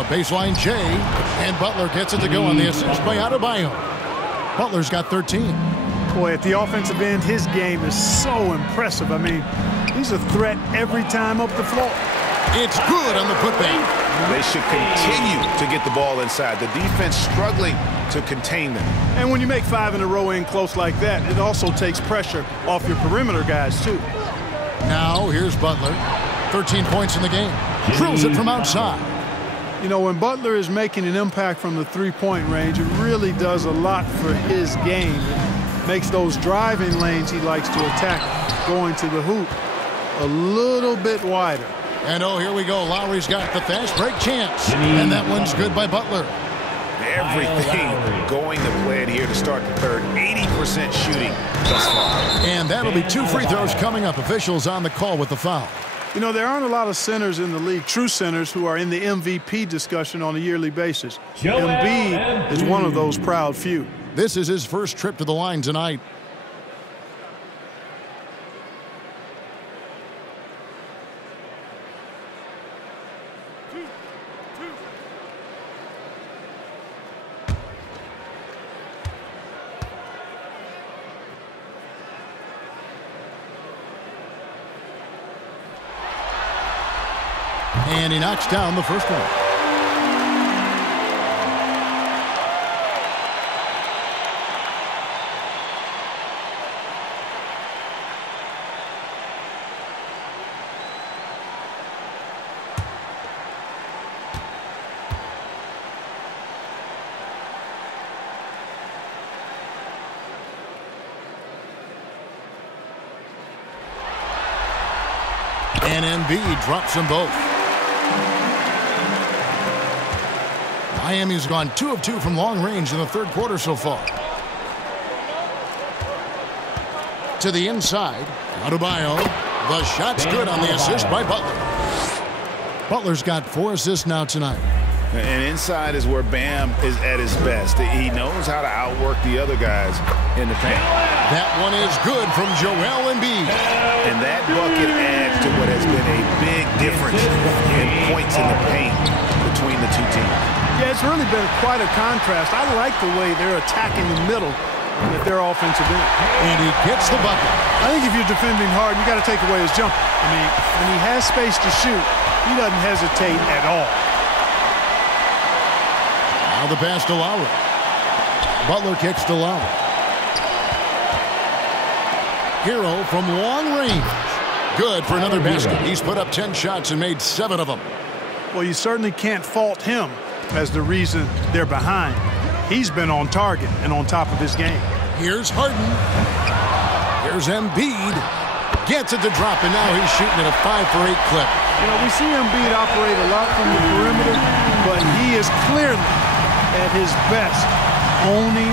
A baseline J, and Butler gets it to go on the assist by Adebayo. Butler's got 13. Boy, at the offensive end, his game is so impressive. I mean, he's a threat every time up the floor. It's good on the putback. They should continue to get the ball inside. The defense struggling to contain them. And when you make 5 in a row in close like that, it also takes pressure off your perimeter guys, too. Now, here's Butler. 13 points in the game. Drills it from outside. You know, when Butler is making an impact from the three-point range, it really does a lot for his game. It makes those driving lanes he likes to attack going to the hoop a little bit wider. And oh, here we go. Lowry's got the fast break chance. And that one's good by Butler. Everything going to plan here to start the third. 80% shooting thus far. And that'll be 2 free throws coming up. Officials on the call with the foul. You know, there aren't a lot of centers in the league, true centers, who are in the MVP discussion on a yearly basis. Embiid is one of those proud few. This is his first trip to the line tonight. And he knocks down the first one. And Embiid drops them both. Miami's gone 2 of 2 from long range in the third quarter so far. To the inside, Adebayo. The shot's good on the assist by Butler. Butler's got 4 assists now tonight. And inside is where Bam is at his best. He knows how to outwork the other guys in the paint. That one is good from Joel Embiid. And that bucket adds to what has been a big difference in points in the paint between the two teams. Yeah, it's really been quite a contrast. I like the way they're attacking the middle with their offensive end. And he gets the bucket. I think if you're defending Harden, you got to take away his jumper. I mean, when he has space to shoot, he doesn't hesitate at all. Now the pass to Lowry. Butler kicks to Lowry. Hero from long range. Good for another basket. He's put up 10 shots and made 7 of them. Well, you certainly can't fault him as the reason they're behind. He's been on target and on top of his game. Here's Harden. Here's Embiid. Gets it to drop, and now he's shooting at a 5-for-8 clip. You know, we see Embiid operate a lot from the perimeter, but he is clearly at his best owning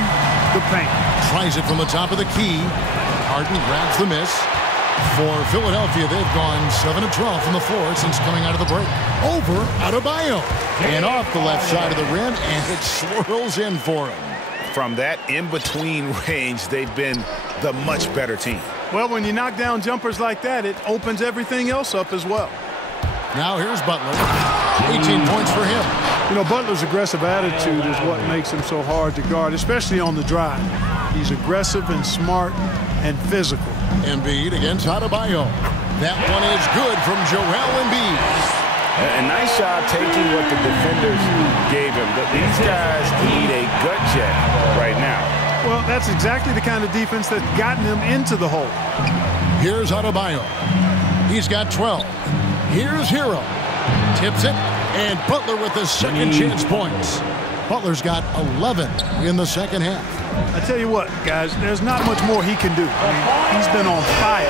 the paint. Tries it from the top of the key. Harden grabs the miss. For Philadelphia, they've gone 7 of 12 from the floor since coming out of the break. Over Adebayo. And off the left side of the rim, and it swirls in for him. From that in-between range, they've been the much better team. Well, when you knock down jumpers like that, it opens everything else up as well. Now here's Butler. 18 points for him. You know, Butler's aggressive attitude is what makes him so hard to guard, especially on the drive. He's aggressive and smart and physical. Embiid against Adebayo. That one is good from Joel Embiid. A nice job taking what the defenders gave him. But these guys need a gut check right now. Well, that's exactly the kind of defense that's gotten them into the hole. Here's Adebayo. He's got 12. Here's Hero. Tips it, and Butler with the second chance points. Butler's got 11 in the second half. I tell you what, guys, there's not much more he can do. I mean, he's been on fire,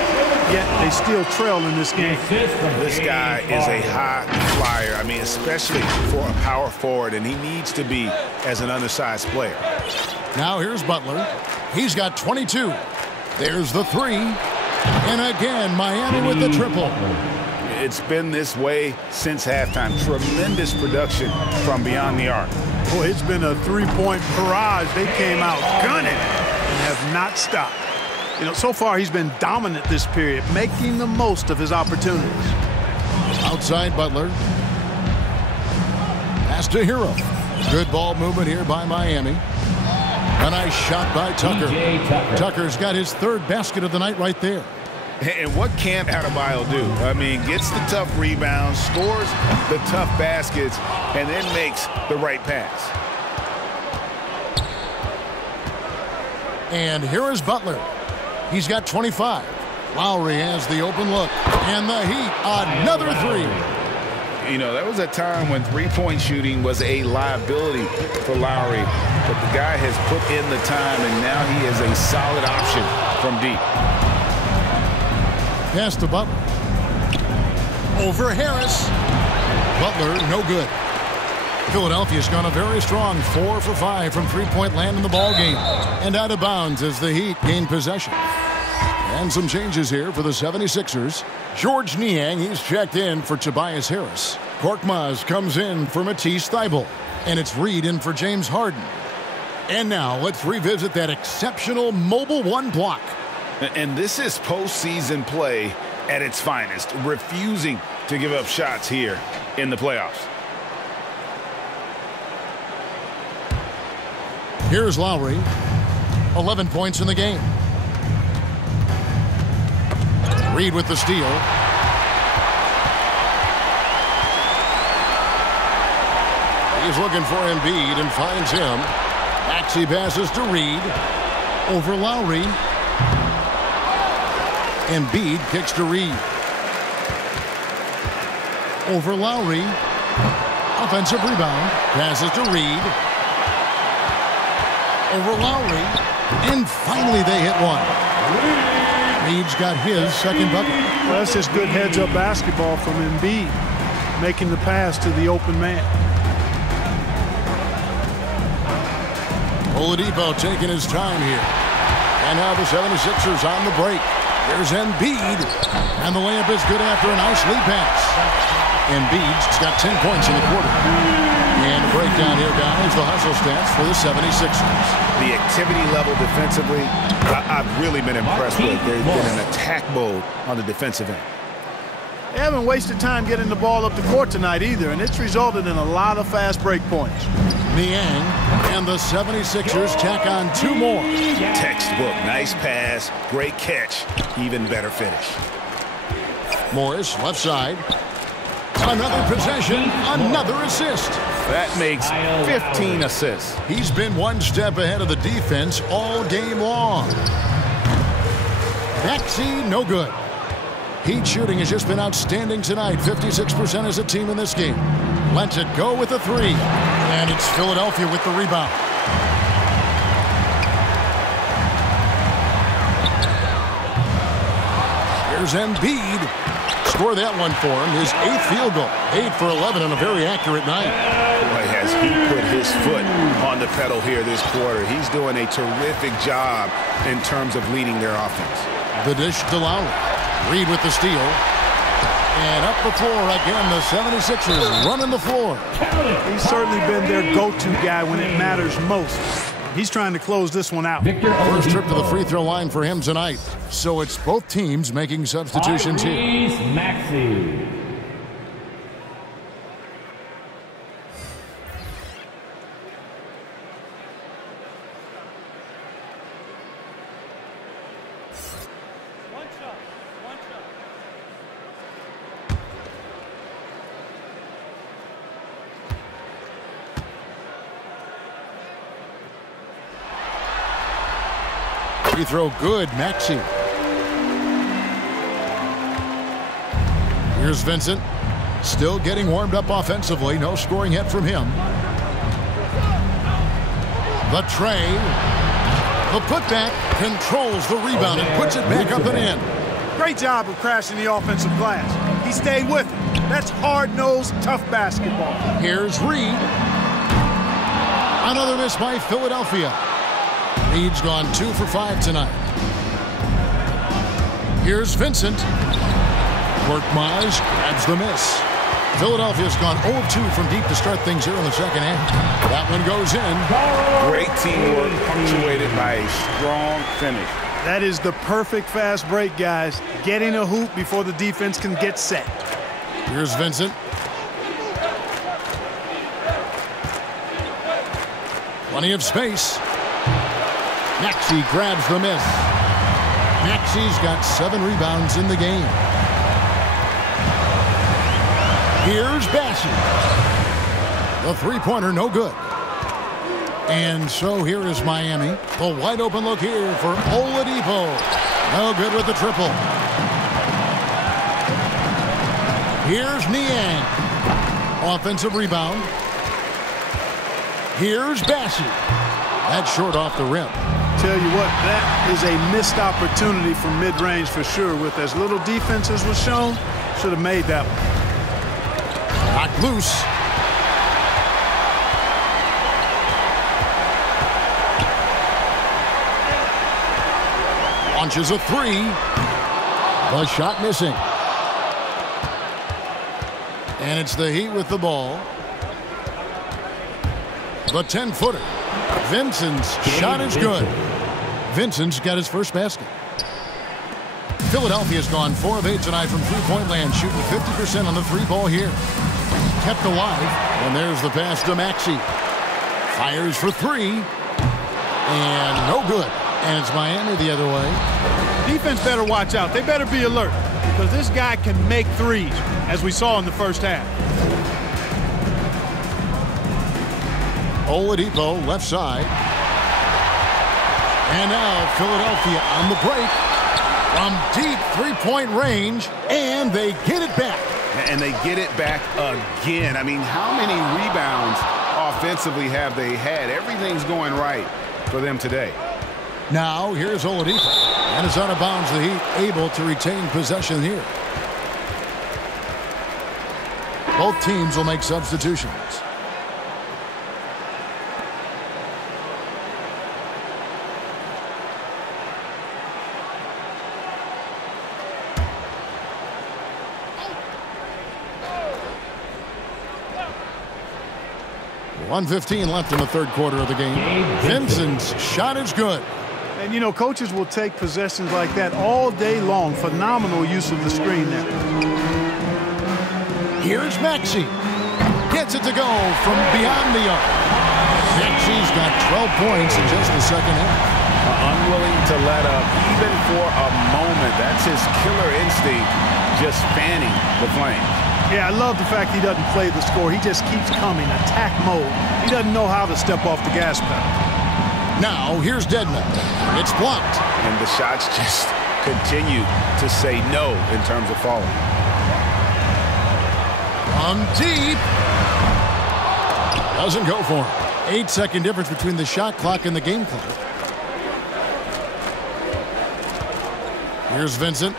yet they still trail in this game. This guy is a high flyer. I mean, especially for a power forward, and he needs to be as an undersized player. Now here's Butler. He's got 22. There's the 3. And again, Miami with the triple. It's been this way since halftime. Tremendous production from beyond the arc. Boy, it's been a three-point barrage. They came out gunning and have not stopped. You know, so far he's been dominant this period, making the most of his opportunities. Outside Butler. Pass to Hero. Good ball movement here by Miami. A nice shot by Tucker. Tucker's got his 3rd basket of the night right there. And what can't Adebayo do? I mean, gets the tough rebounds, scores the tough baskets, and then makes the right pass. And here is Butler. He's got 25. Lowry has the open look. And the Heat, another 3. You know, there was a time when three-point shooting was a liability for Lowry, but the guy has put in the time, and now he is a solid option from deep. Pass to Butler. Over Harris. Butler, no good. Philadelphia's gone a very strong 4 for 5 from three-point land in the ball game. And out of bounds as the Heat gain possession. And some changes here for the 76ers. George Niang, he's checked in for Tobias Harris. Korkmaz comes in for Matisse Thybulle. And it's Reed in for James Harden. And now let's revisit that exceptional mobile one block. And this is postseason play at its finest, refusing to give up shots here in the playoffs. Here's Lowry, 11 points in the game. Reed with the steal. He's looking for Embiid and finds him. Maxey passes to Reed. Over Lowry. Embiid kicks to Reed. Over Lowry. Offensive rebound. Passes to Reed. Over Lowry. And finally they hit one. Reed's got his second bucket. Well, that's just good heads-up basketball from Embiid, making the pass to the open man. Oladipo taking his time here. And now the 76ers on the break. Here's Embiid. And the layup is good after a nice lead pass. Embiid's got 10 points in the quarter. And a breakdown here, guys, the hustle stats for the 76ers. The activity level defensively, I've really been impressed with. There's been an attack mode on the defensive end. They haven't wasted time getting the ball up the court tonight either, and it's resulted in a lot of fast break points. Niang and the 76ers tack on 2 more. Textbook, nice pass, great catch, even better finish. Morris, left side. Another possession, another assist. That makes 15 assists. He's been one step ahead of the defense all game long. Maxey, no good. Heat shooting has just been outstanding tonight. 56% as a team in this game. Lets it go with a 3. And it's Philadelphia with the rebound. Here's Embiid. Score that one for him. His 8th field goal. 8 for 11 on a very accurate night. Boy, has he put his foot on the pedal here this quarter. He's doing a terrific job in terms of leading their offense. The dish to Lowry. Reed with the steal. And up the floor again, the 76ers running the floor. He's certainly been their go-to guy when it matters most. He's trying to close this one out. First trip to the free throw line for him tonight. So it's both teams making substitutions here. Maxey. Free throw good, Maxey. Here's Vincent. Still getting warmed up offensively. No scoring yet from him. The tray. The putback controls the rebound and puts it back up and in. Great job of crashing the offensive glass. He stayed with it. That's hard-nosed, tough basketball. Here's Reed. Another miss by Philadelphia. Reed's gone 2 for 5 tonight. Here's Vincent. Korkmaz grabs the miss. Philadelphia's gone 0 of 2 from deep to start things here in the second half. That one goes in. Great teamwork punctuated by a strong finish. That is the perfect fast break, guys. Getting a hoop before the defense can get set. Here's Vincent. Plenty of space. Maxey grabs the miss. Maxey's got 7 rebounds in the game. Here's Bassey. The three-pointer, no good. And so here is Miami. The wide open look here for Oladipo. No good with the triple. Here's Niang. Offensive rebound. Here's Bassey. That's short off the rim. Tell you what, that is a missed opportunity from mid-range for sure. With as little defense as was shown, should have made that one. Knocked loose. Launches a three. The shot missing. And it's the Heat with the ball. The 10-footer. Vincent's shot is good. Vincent's got his first basket. Philadelphia's gone 4 of 8 tonight from three-point land, shooting 50% on the three ball here. Kept alive, and there's the pass to Maxey. Fires for three, and no good. And it's Miami the other way. Defense better watch out. They better be alert because this guy can make threes, as we saw in the first half. Oladipo left side. And now Philadelphia on the break from deep three-point range, and they get it back. And they get it back again. I mean, how many rebounds offensively have they had? Everything's going right for them today. Now here's Oladipo, and it's out of bounds. The Heat able to retain possession here. Both teams will make substitutions. .115 left in the third quarter of the game. Vincent's shot is good. And, you know, coaches will take possessions like that all day long. Phenomenal use of the screen there. Here's Maxey. Gets it to go from beyond the arc. Maxey's got 12 points in just the second half. Unwilling to let up even for a moment. That's his killer instinct, just fanning the flames. Yeah, I love the fact he doesn't play the score. He just keeps coming, attack mode. He doesn't know how to step off the gas pedal. Now, here's Dedmon. It's blocked. And the shots just continue to say no in terms of falling. From deep. Doesn't go for him. 8-second difference between the shot clock and the game clock. Here's Vincent.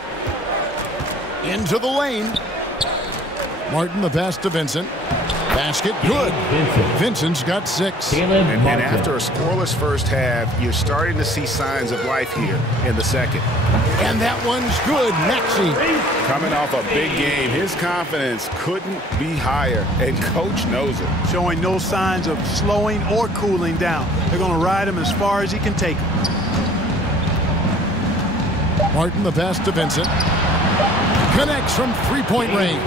Into the lane. Martin, the pass to Vincent. Basket, good. Vincent's got 6. And after a scoreless first half, you're starting to see signs of life here in the second. And that one's good. Maxey. Coming off a big game, his confidence couldn't be higher, and coach knows it. Showing no signs of slowing or cooling down. They're going to ride him as far as he can take him. Martin, the pass to Vincent. Connects from three-point range.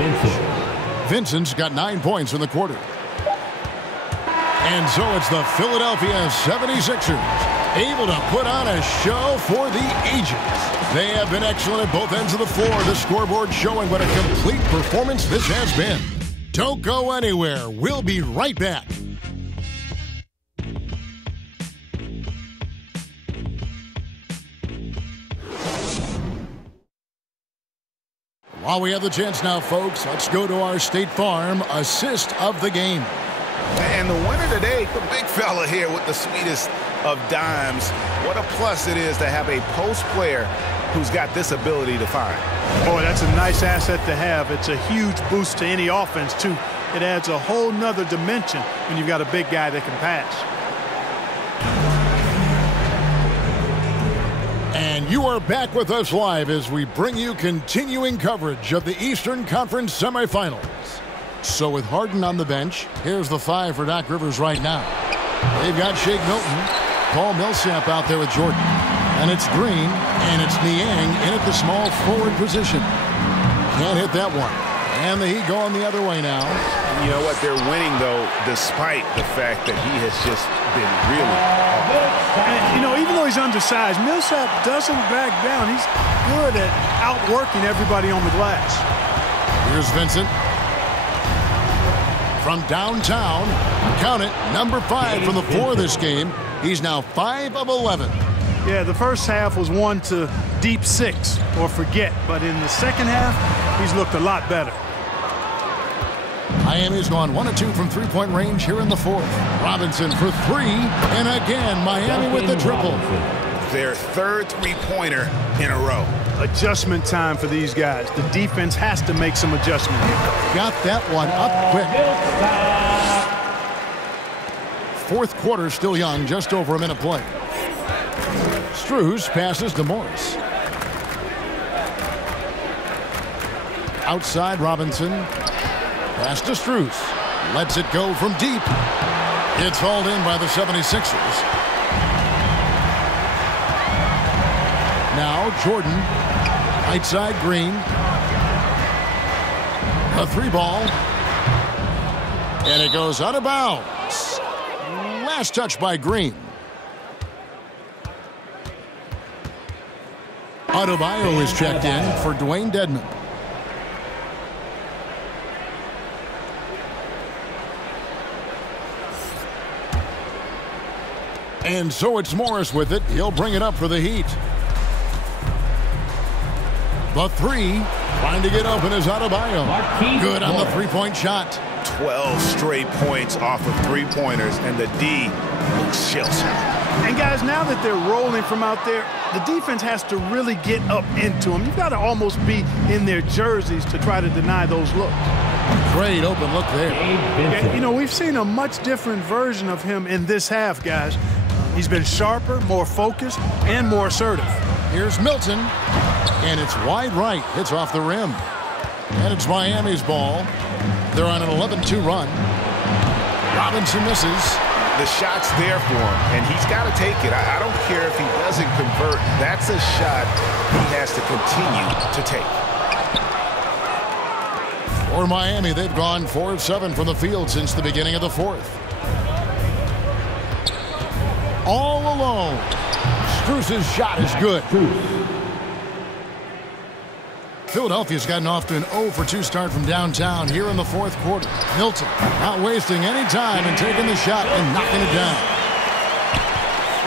Vincent's got 9 points in the quarter. And so it's the Philadelphia 76ers able to put on a show for the ages. They have been excellent at both ends of the floor. The scoreboard showing what a complete performance this has been. Don't go anywhere. We'll be right back. While we have the chance now, folks, let's go to our State Farm assist of the game. And the winner today, the big fella here with the sweetest of dimes. What a plus it is to have a post player who's got this ability to find. Boy, that's a nice asset to have. It's a huge boost to any offense, too. It adds a whole nother dimension when you've got a big guy that can pass. And you are back with us live as we bring you continuing coverage of the Eastern Conference Semifinals. So with Harden on the bench, here's the 5 for Doc Rivers right now. They've got Shake Milton, Paul Millsap out there with Jordan. And it's Green, and it's Niang in at the small forward position. Can't hit that one. And the Heat going the other way now. You know what? They're winning, though, despite the fact that he has just been really and, you know, even though he's undersized, Millsap doesn't back down. He's good at outworking everybody on the glass. Here's Vincent. From downtown, count it, number 5 from the floor this game. He's now 5 of 11. Yeah, the first half was 1 to deep 6 or forget, but in the second half, he's looked a lot better. Miami's gone 1 of 2 from three-point range here in the fourth. Robinson for 3, and again, Miami with the triple. Their third three-pointer in a row. Adjustment time for these guys. The defense has to make some adjustment here. Got that one up quick. Fourth quarter still young, just over a minute play. Strus passes to Morris. Outside Robinson. Pass to Strus. Lets it go from deep. It's hauled in by the 76ers. Now Jordan. Right side Green. A 3-ball. And it goes out of bounds. Last touch by Green. Adebayo is checked in for Dwayne Dedmon. And so it's Morris with it. He'll bring it up for the Heat. The 3, trying to get open is Adebayo. Good on the three-point shot. 12 straight points off of three-pointers, and the D looks shell-shocked. And guys, now that they're rolling from out there, the defense has to really get up into them. You've got to almost be in their jerseys to try to deny those looks. Great open look there. Yeah, you know, we've seen a much different version of him in this half, guys. He's been sharper, more focused, and more assertive. Here's Milton, and it's wide right. Hits off the rim. And it's Miami's ball. They're on an 11-2 run. Robinson misses. The shot's there for him, and he's got to take it. I don't care if he doesn't convert. That's a shot he has to continue to take. For Miami, they've gone 4 of 7 from the field since the beginning of the fourth. All alone. Strus's shot is good. Philadelphia's gotten off to an 0-for-2 start from downtown here in the fourth quarter. Milton not wasting any time and taking the shot and knocking it down.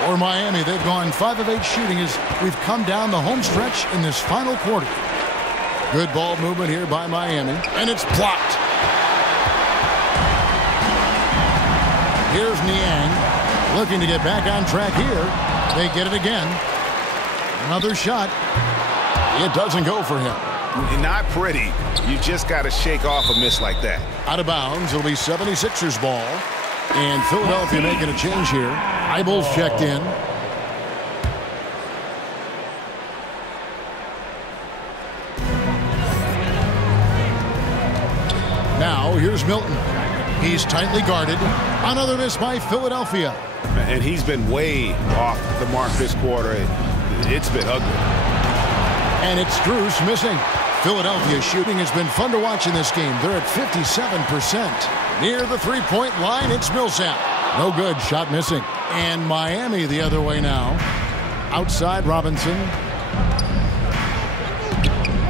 For Miami, they've gone 5 of 8 shooting as we've come down the home stretch in this final quarter. Good ball movement here by Miami, and it's blocked. Here's Niang looking to get back on track here. They get it again. Another shot. It doesn't go for him. Not pretty. You just got to shake off a miss like that. Out of bounds. It'll be 76ers ball. And Philadelphia making a change here. Eibel's checked in. Now here's Milton. He's tightly guarded. Another miss by Philadelphia. And he's been way off the mark this quarter. It's been ugly. And it's Strus missing. Philadelphia's shooting has been fun to watch in this game. They're at 57%. Near the three-point line, it's Millsap. No good, shot missing. And Miami the other way now. Outside Robinson.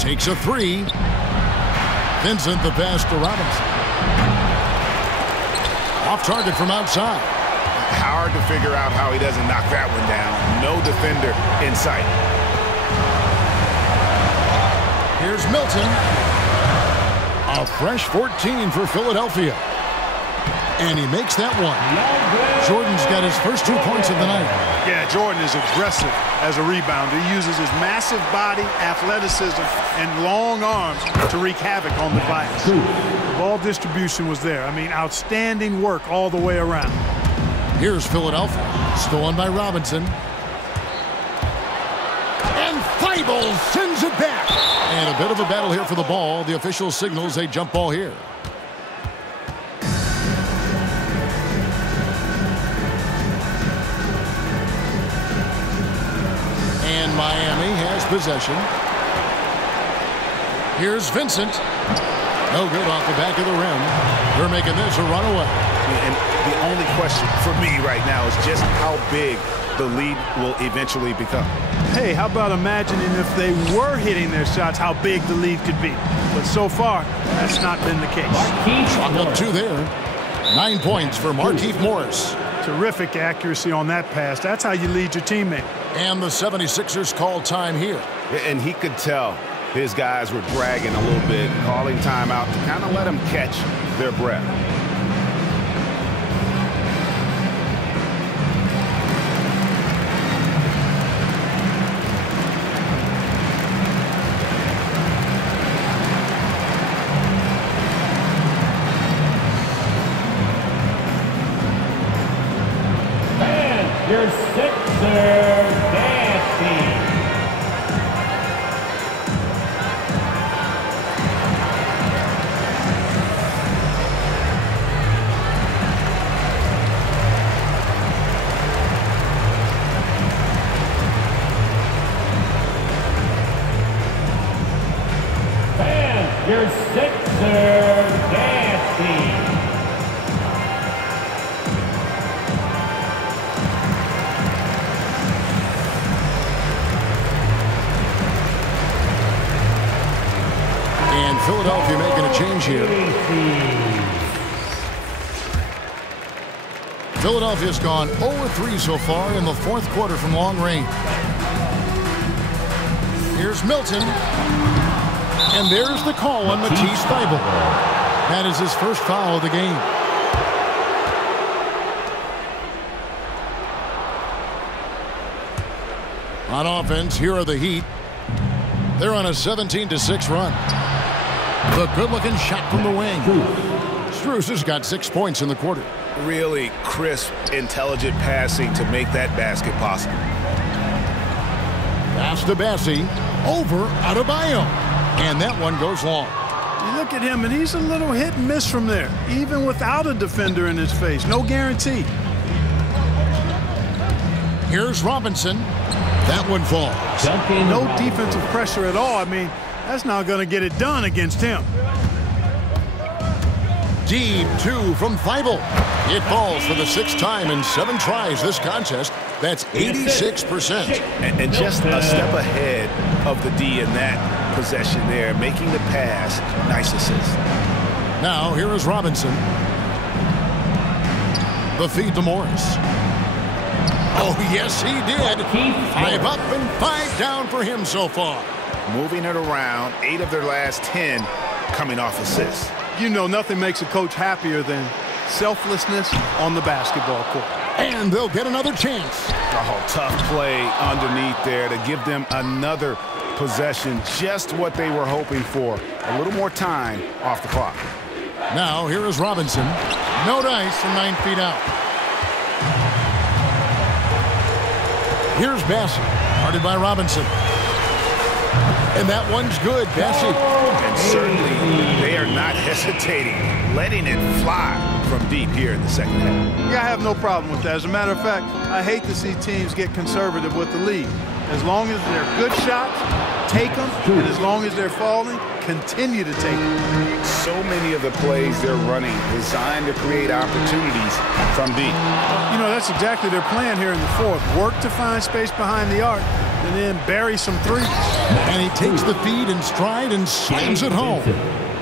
Takes a 3. Vincent the pass to Robinson. Off target from outside. Hard to figure out how he doesn't knock that one down. No defender in sight. Here's Milton. A fresh 14 for Philadelphia. And he makes that one. Jordan's got his first 2 points of the night. Yeah, Jordan is aggressive as a rebounder. He uses his massive body, athleticism, and long arms to wreak havoc on the glass. The ball distribution was there. I mean, outstanding work all the way around. Here's Philadelphia. Stolen by Robinson. And Eibel sends it back. And a bit of a battle here for the ball. The official signals a jump ball here. And Miami has possession. Here's Vincent. No good off the back of the rim. They're making this a runaway. And the only question for me right now is just how big the lead will eventually become. Hey, how about imagining if they were hitting their shots, how big the lead could be. But so far, that's not been the case. Chalk up 2 there. 9 points for Markieff Morris. Terrific accuracy on that pass. That's how you lead your teammate. And the 76ers call time here. And he could tell his guys were dragging a little bit, calling timeout to kind of let them catch their breath. Your Sixers nasty. your sixer, Nasty. And Philadelphia making a change here. Philadelphia's gone 0-3 so far in the fourth quarter from long range. Here's Milton. And there's the call on Matisse Thybulle. That is his first foul of the game. On offense, here are the Heat. They're on a 17-6 run. The good-looking shot from the wing. Strus has got 6 points in the quarter. Really crisp, intelligent passing to make that basket possible. Pass to Bassi. Over Adebayo. And that one goes long. You look at him, and he's a little hit and miss from there, even without a defender in his face. No guarantee. Here's Robinson. That one falls. No defensive pressure at all. I mean, that's not going to get it done against him. Deep two from Thybulle. It falls for the 6th time in 7 tries this contest. That's 86%. And just a step ahead of the D in that possession there, making the pass. Nice assist. Now here is Robinson. The feed to Morris. Oh, yes, he did. 5 up and 5 down for him so far. Moving it around, 8 of their last 10 coming off assists. You know, nothing makes a coach happier than selflessness on the basketball court. And they'll get another chance. Oh, tough play underneath there to give them another possession. Just what they were hoping for. A little more time off the clock. Now, here is Robinson. No dice from 9 feet out. Here's Bassi, guarded by Robinson. And that one's good, Bassi. And certainly they are not hesitating, letting it fly from deep here in the second half. Yeah, I have no problem with that. As a matter of fact, I hate to see teams get conservative with the lead. As long as they're good shots, take them. And as long as they're falling, continue to take them. So many of the plays they're running designed to create opportunities from deep. You know, that's exactly their plan here in the fourth. Work to find space behind the arc and then bury some threes. And he takes the feed in stride and slams it home.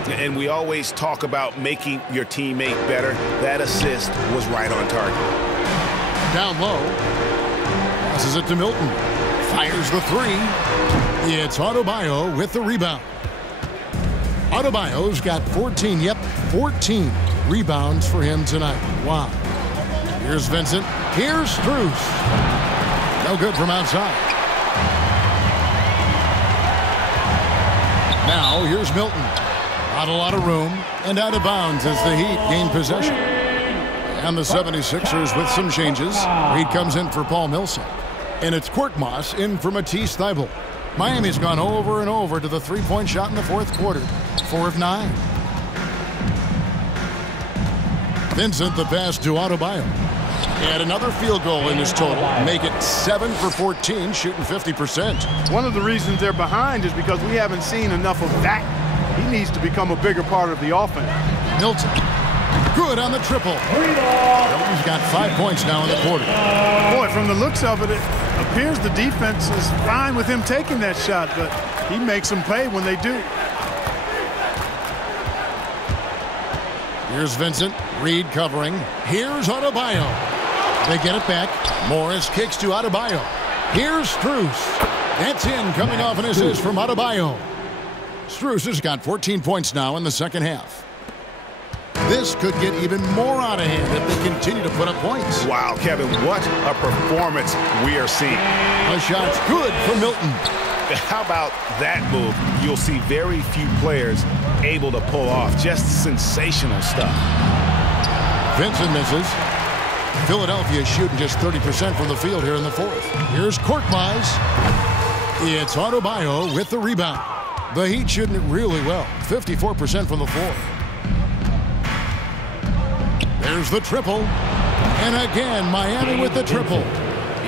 And we always talk about making your teammate better. That assist was right on target. Down low. Passes it to Milton. Fires the 3. It's Adebayo with the rebound. Adebayo's got 14 rebounds for him tonight. Wow. Here's Vincent. Here's Strus. No good from outside. Now here's Milton. Not a lot of room and out of bounds as the Heat gain possession. And the 76ers with some changes. Reed comes in for Paul Millsap. And it's Korkmaz in for Matisse Thybulle. Miami's gone over and over to the 3-point shot in the fourth quarter. 4 of 9. Vincent the pass to Adebayo. And another field goal in his total. Make it 7 for 14, shooting 50%. One of the reasons they're behind is because we haven't seen enough of that. He needs to become a bigger part of the offense. Milton. Good on the triple. He's got 5 points now in the quarter. Boy, from the looks of it, it appears the defense is fine with him taking that shot, but he makes them pay when they do. Here's Vincent. Reed covering. Here's Adebayo. They get it back. Morris kicks to Adebayo. Here's Strus. That's in, coming off an assist from Adebayo. Strus has got 14 points now in the second half. This could get even more out of hand if they continue to put up points. Wow, Kevin, what a performance we are seeing. The shot's good for Milton. How about that move? You'll see very few players able to pull off. Just sensational stuff. Vincent misses. Philadelphia shooting just 30% from the field here in the fourth. Here's Korkmaz. It's Adebayo with the rebound. The Heat shooting it really well. 54% from the floor. There's the triple. And again, Miami with the triple.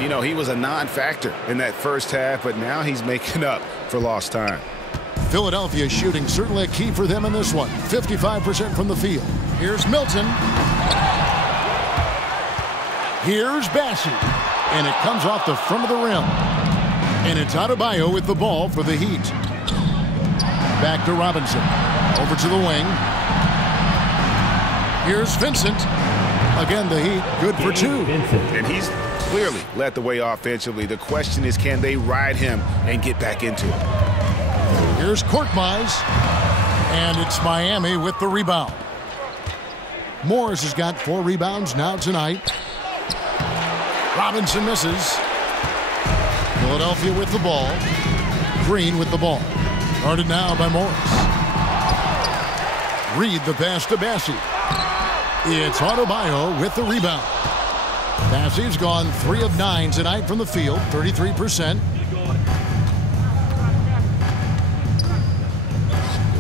You know, he was a non-factor in that first half, but now he's making up for lost time. Philadelphia shooting certainly a key for them in this one. 55% from the field. Here's Milton. Here's Bassey. And it comes off the front of the rim. And it's Adebayo with the ball for the Heat. Back to Robinson. Over to the wing. Here's Vincent. Again, the Heat good for 2. And he's clearly led the way offensively. The question is, can they ride him and get back into it? Here's Korkmaz. And it's Miami with the rebound. Morris has got 4 rebounds now tonight. Robinson misses. Philadelphia with the ball. Green with the ball. Guarded now by Morris. Reed the pass to Bassey. It's Adebayo with the rebound. Bassey's gone 3 of 9 tonight from the field, 33%.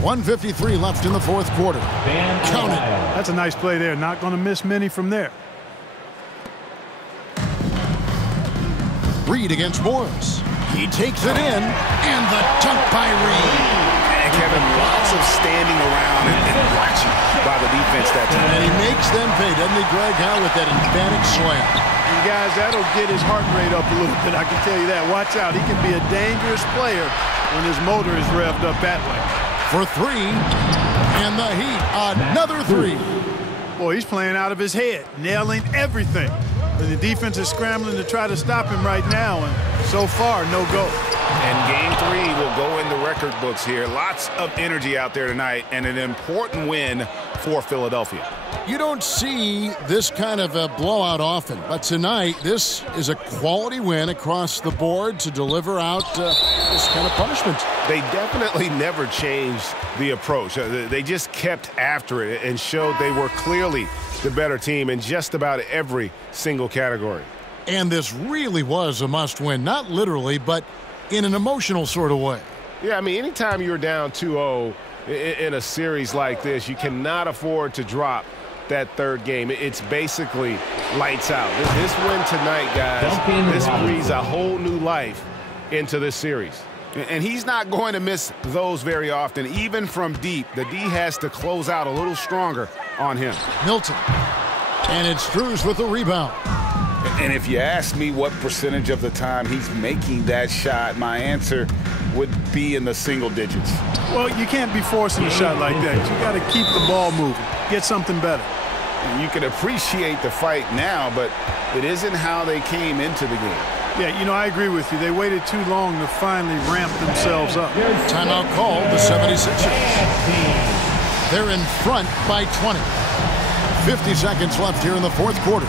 1:53 left in the fourth quarter. Count it. That's a nice play there. Not going to miss many from there. Reed against Morris. He takes it in, and the dunk by Reed. And Kevin, lots of standing around and watching by the defense that time. And he makes them pay, doesn't he, Greg? How with that emphatic slam. And guys, that'll get his heart rate up a little bit, I can tell you that. Watch out. He can be a dangerous player when his motor is revved up that way. For 3, and the Heat, another 3. Boy, he's playing out of his head, nailing everything. But the defense is scrambling to try to stop him right now, and so far, no go. And game 3 will go in the record books here. Lots of energy out there tonight, and an important win for Philadelphia. You don't see this kind of a blowout often, but tonight this is a quality win across the board to deliver out this kind of punishment. They definitely never changed the approach. They just kept after it and showed they were clearly the better team in just about every single category. And this really was a must-win, not literally, but in an emotional sort of way. Yeah, I mean, anytime you're down 2-0 in a series like this, you cannot afford to drop that third game. It's basically lights out. This win tonight, guys, this breathes a whole new life into this series. And he's not going to miss those very often. Even from deep, the D has to close out a little stronger on him. Milton. And it's Strus with the rebound. And if you ask me what percentage of the time he's making that shot, my answer would be in the single digits. Well, you can't be forcing a shot like that. You got to keep the ball moving. Get something better. And you can appreciate the fight now, but it isn't how they came into the game. Yeah, you know, I agree with you. They waited too long to finally ramp themselves up. Timeout called, the 76ers. They're in front by 20. 50 seconds left here in the fourth quarter.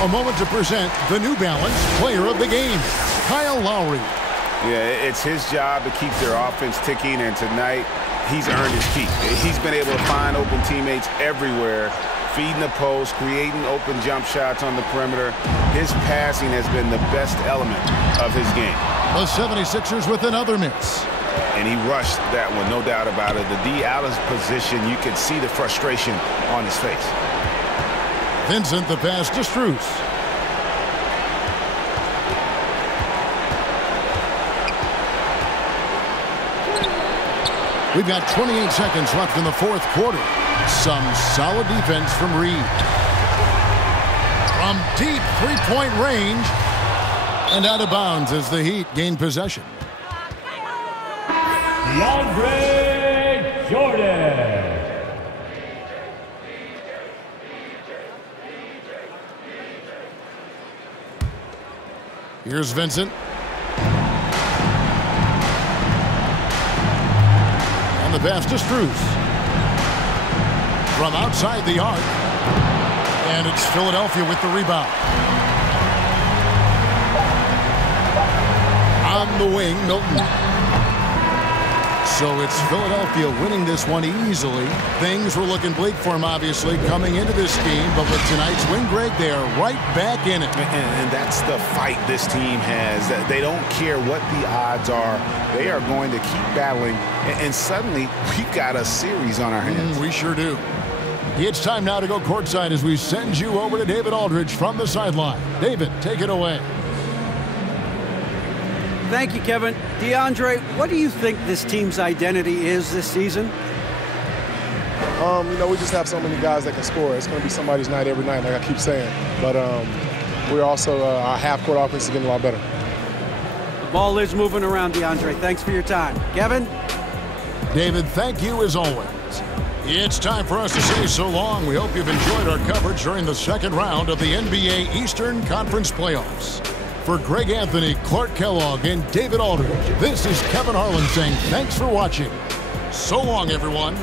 A moment to present the New Balance Player of the Game, Kyle Lowry. Yeah, it's his job to keep their offense ticking, and tonight he's earned his keep. He's been able to find open teammates everywhere, feeding the post, creating open jump shots on the perimeter. His passing has been the best element of his game. The 76ers with another miss. And he rushed that one, no doubt about it. The D out of position, you could see the frustration on his face. Vincent the pass to Strus. We've got 28 seconds left in the fourth quarter. Some solid defense from Reed. From deep three-point range and out of bounds as the Heat gain possession. DeAndre Jordan. Here's Vincent. And the pass to Strus. From outside the arc. And it's Philadelphia with the rebound. On the wing, Milton. So it's Philadelphia winning this one easily. Things were looking bleak for them, obviously, coming into this game. But with tonight's win, Greg, they are right back in it. And that's the fight this team has. They don't care what the odds are. They are going to keep battling. And suddenly, we've got a series on our hands. We sure do. It's time now to go courtside as we send you over to David Aldridge from the sideline. David, take it away. Thank you, Kevin. DeAndre, what do you think this team's identity is this season? We just have so many guys that can score. It's going to be somebody's night every night, like I keep saying. But we're also, our half-court offense is getting a lot better. The ball is moving around, DeAndre. Thanks for your time. Kevin? David, thank you as always. It's time for us to say so long. We hope you've enjoyed our coverage during the second round of the NBA Eastern Conference Playoffs. For Greg Anthony, Clark Kellogg, and David Aldridge, this is Kevin Harlan saying thanks for watching. So long, everyone.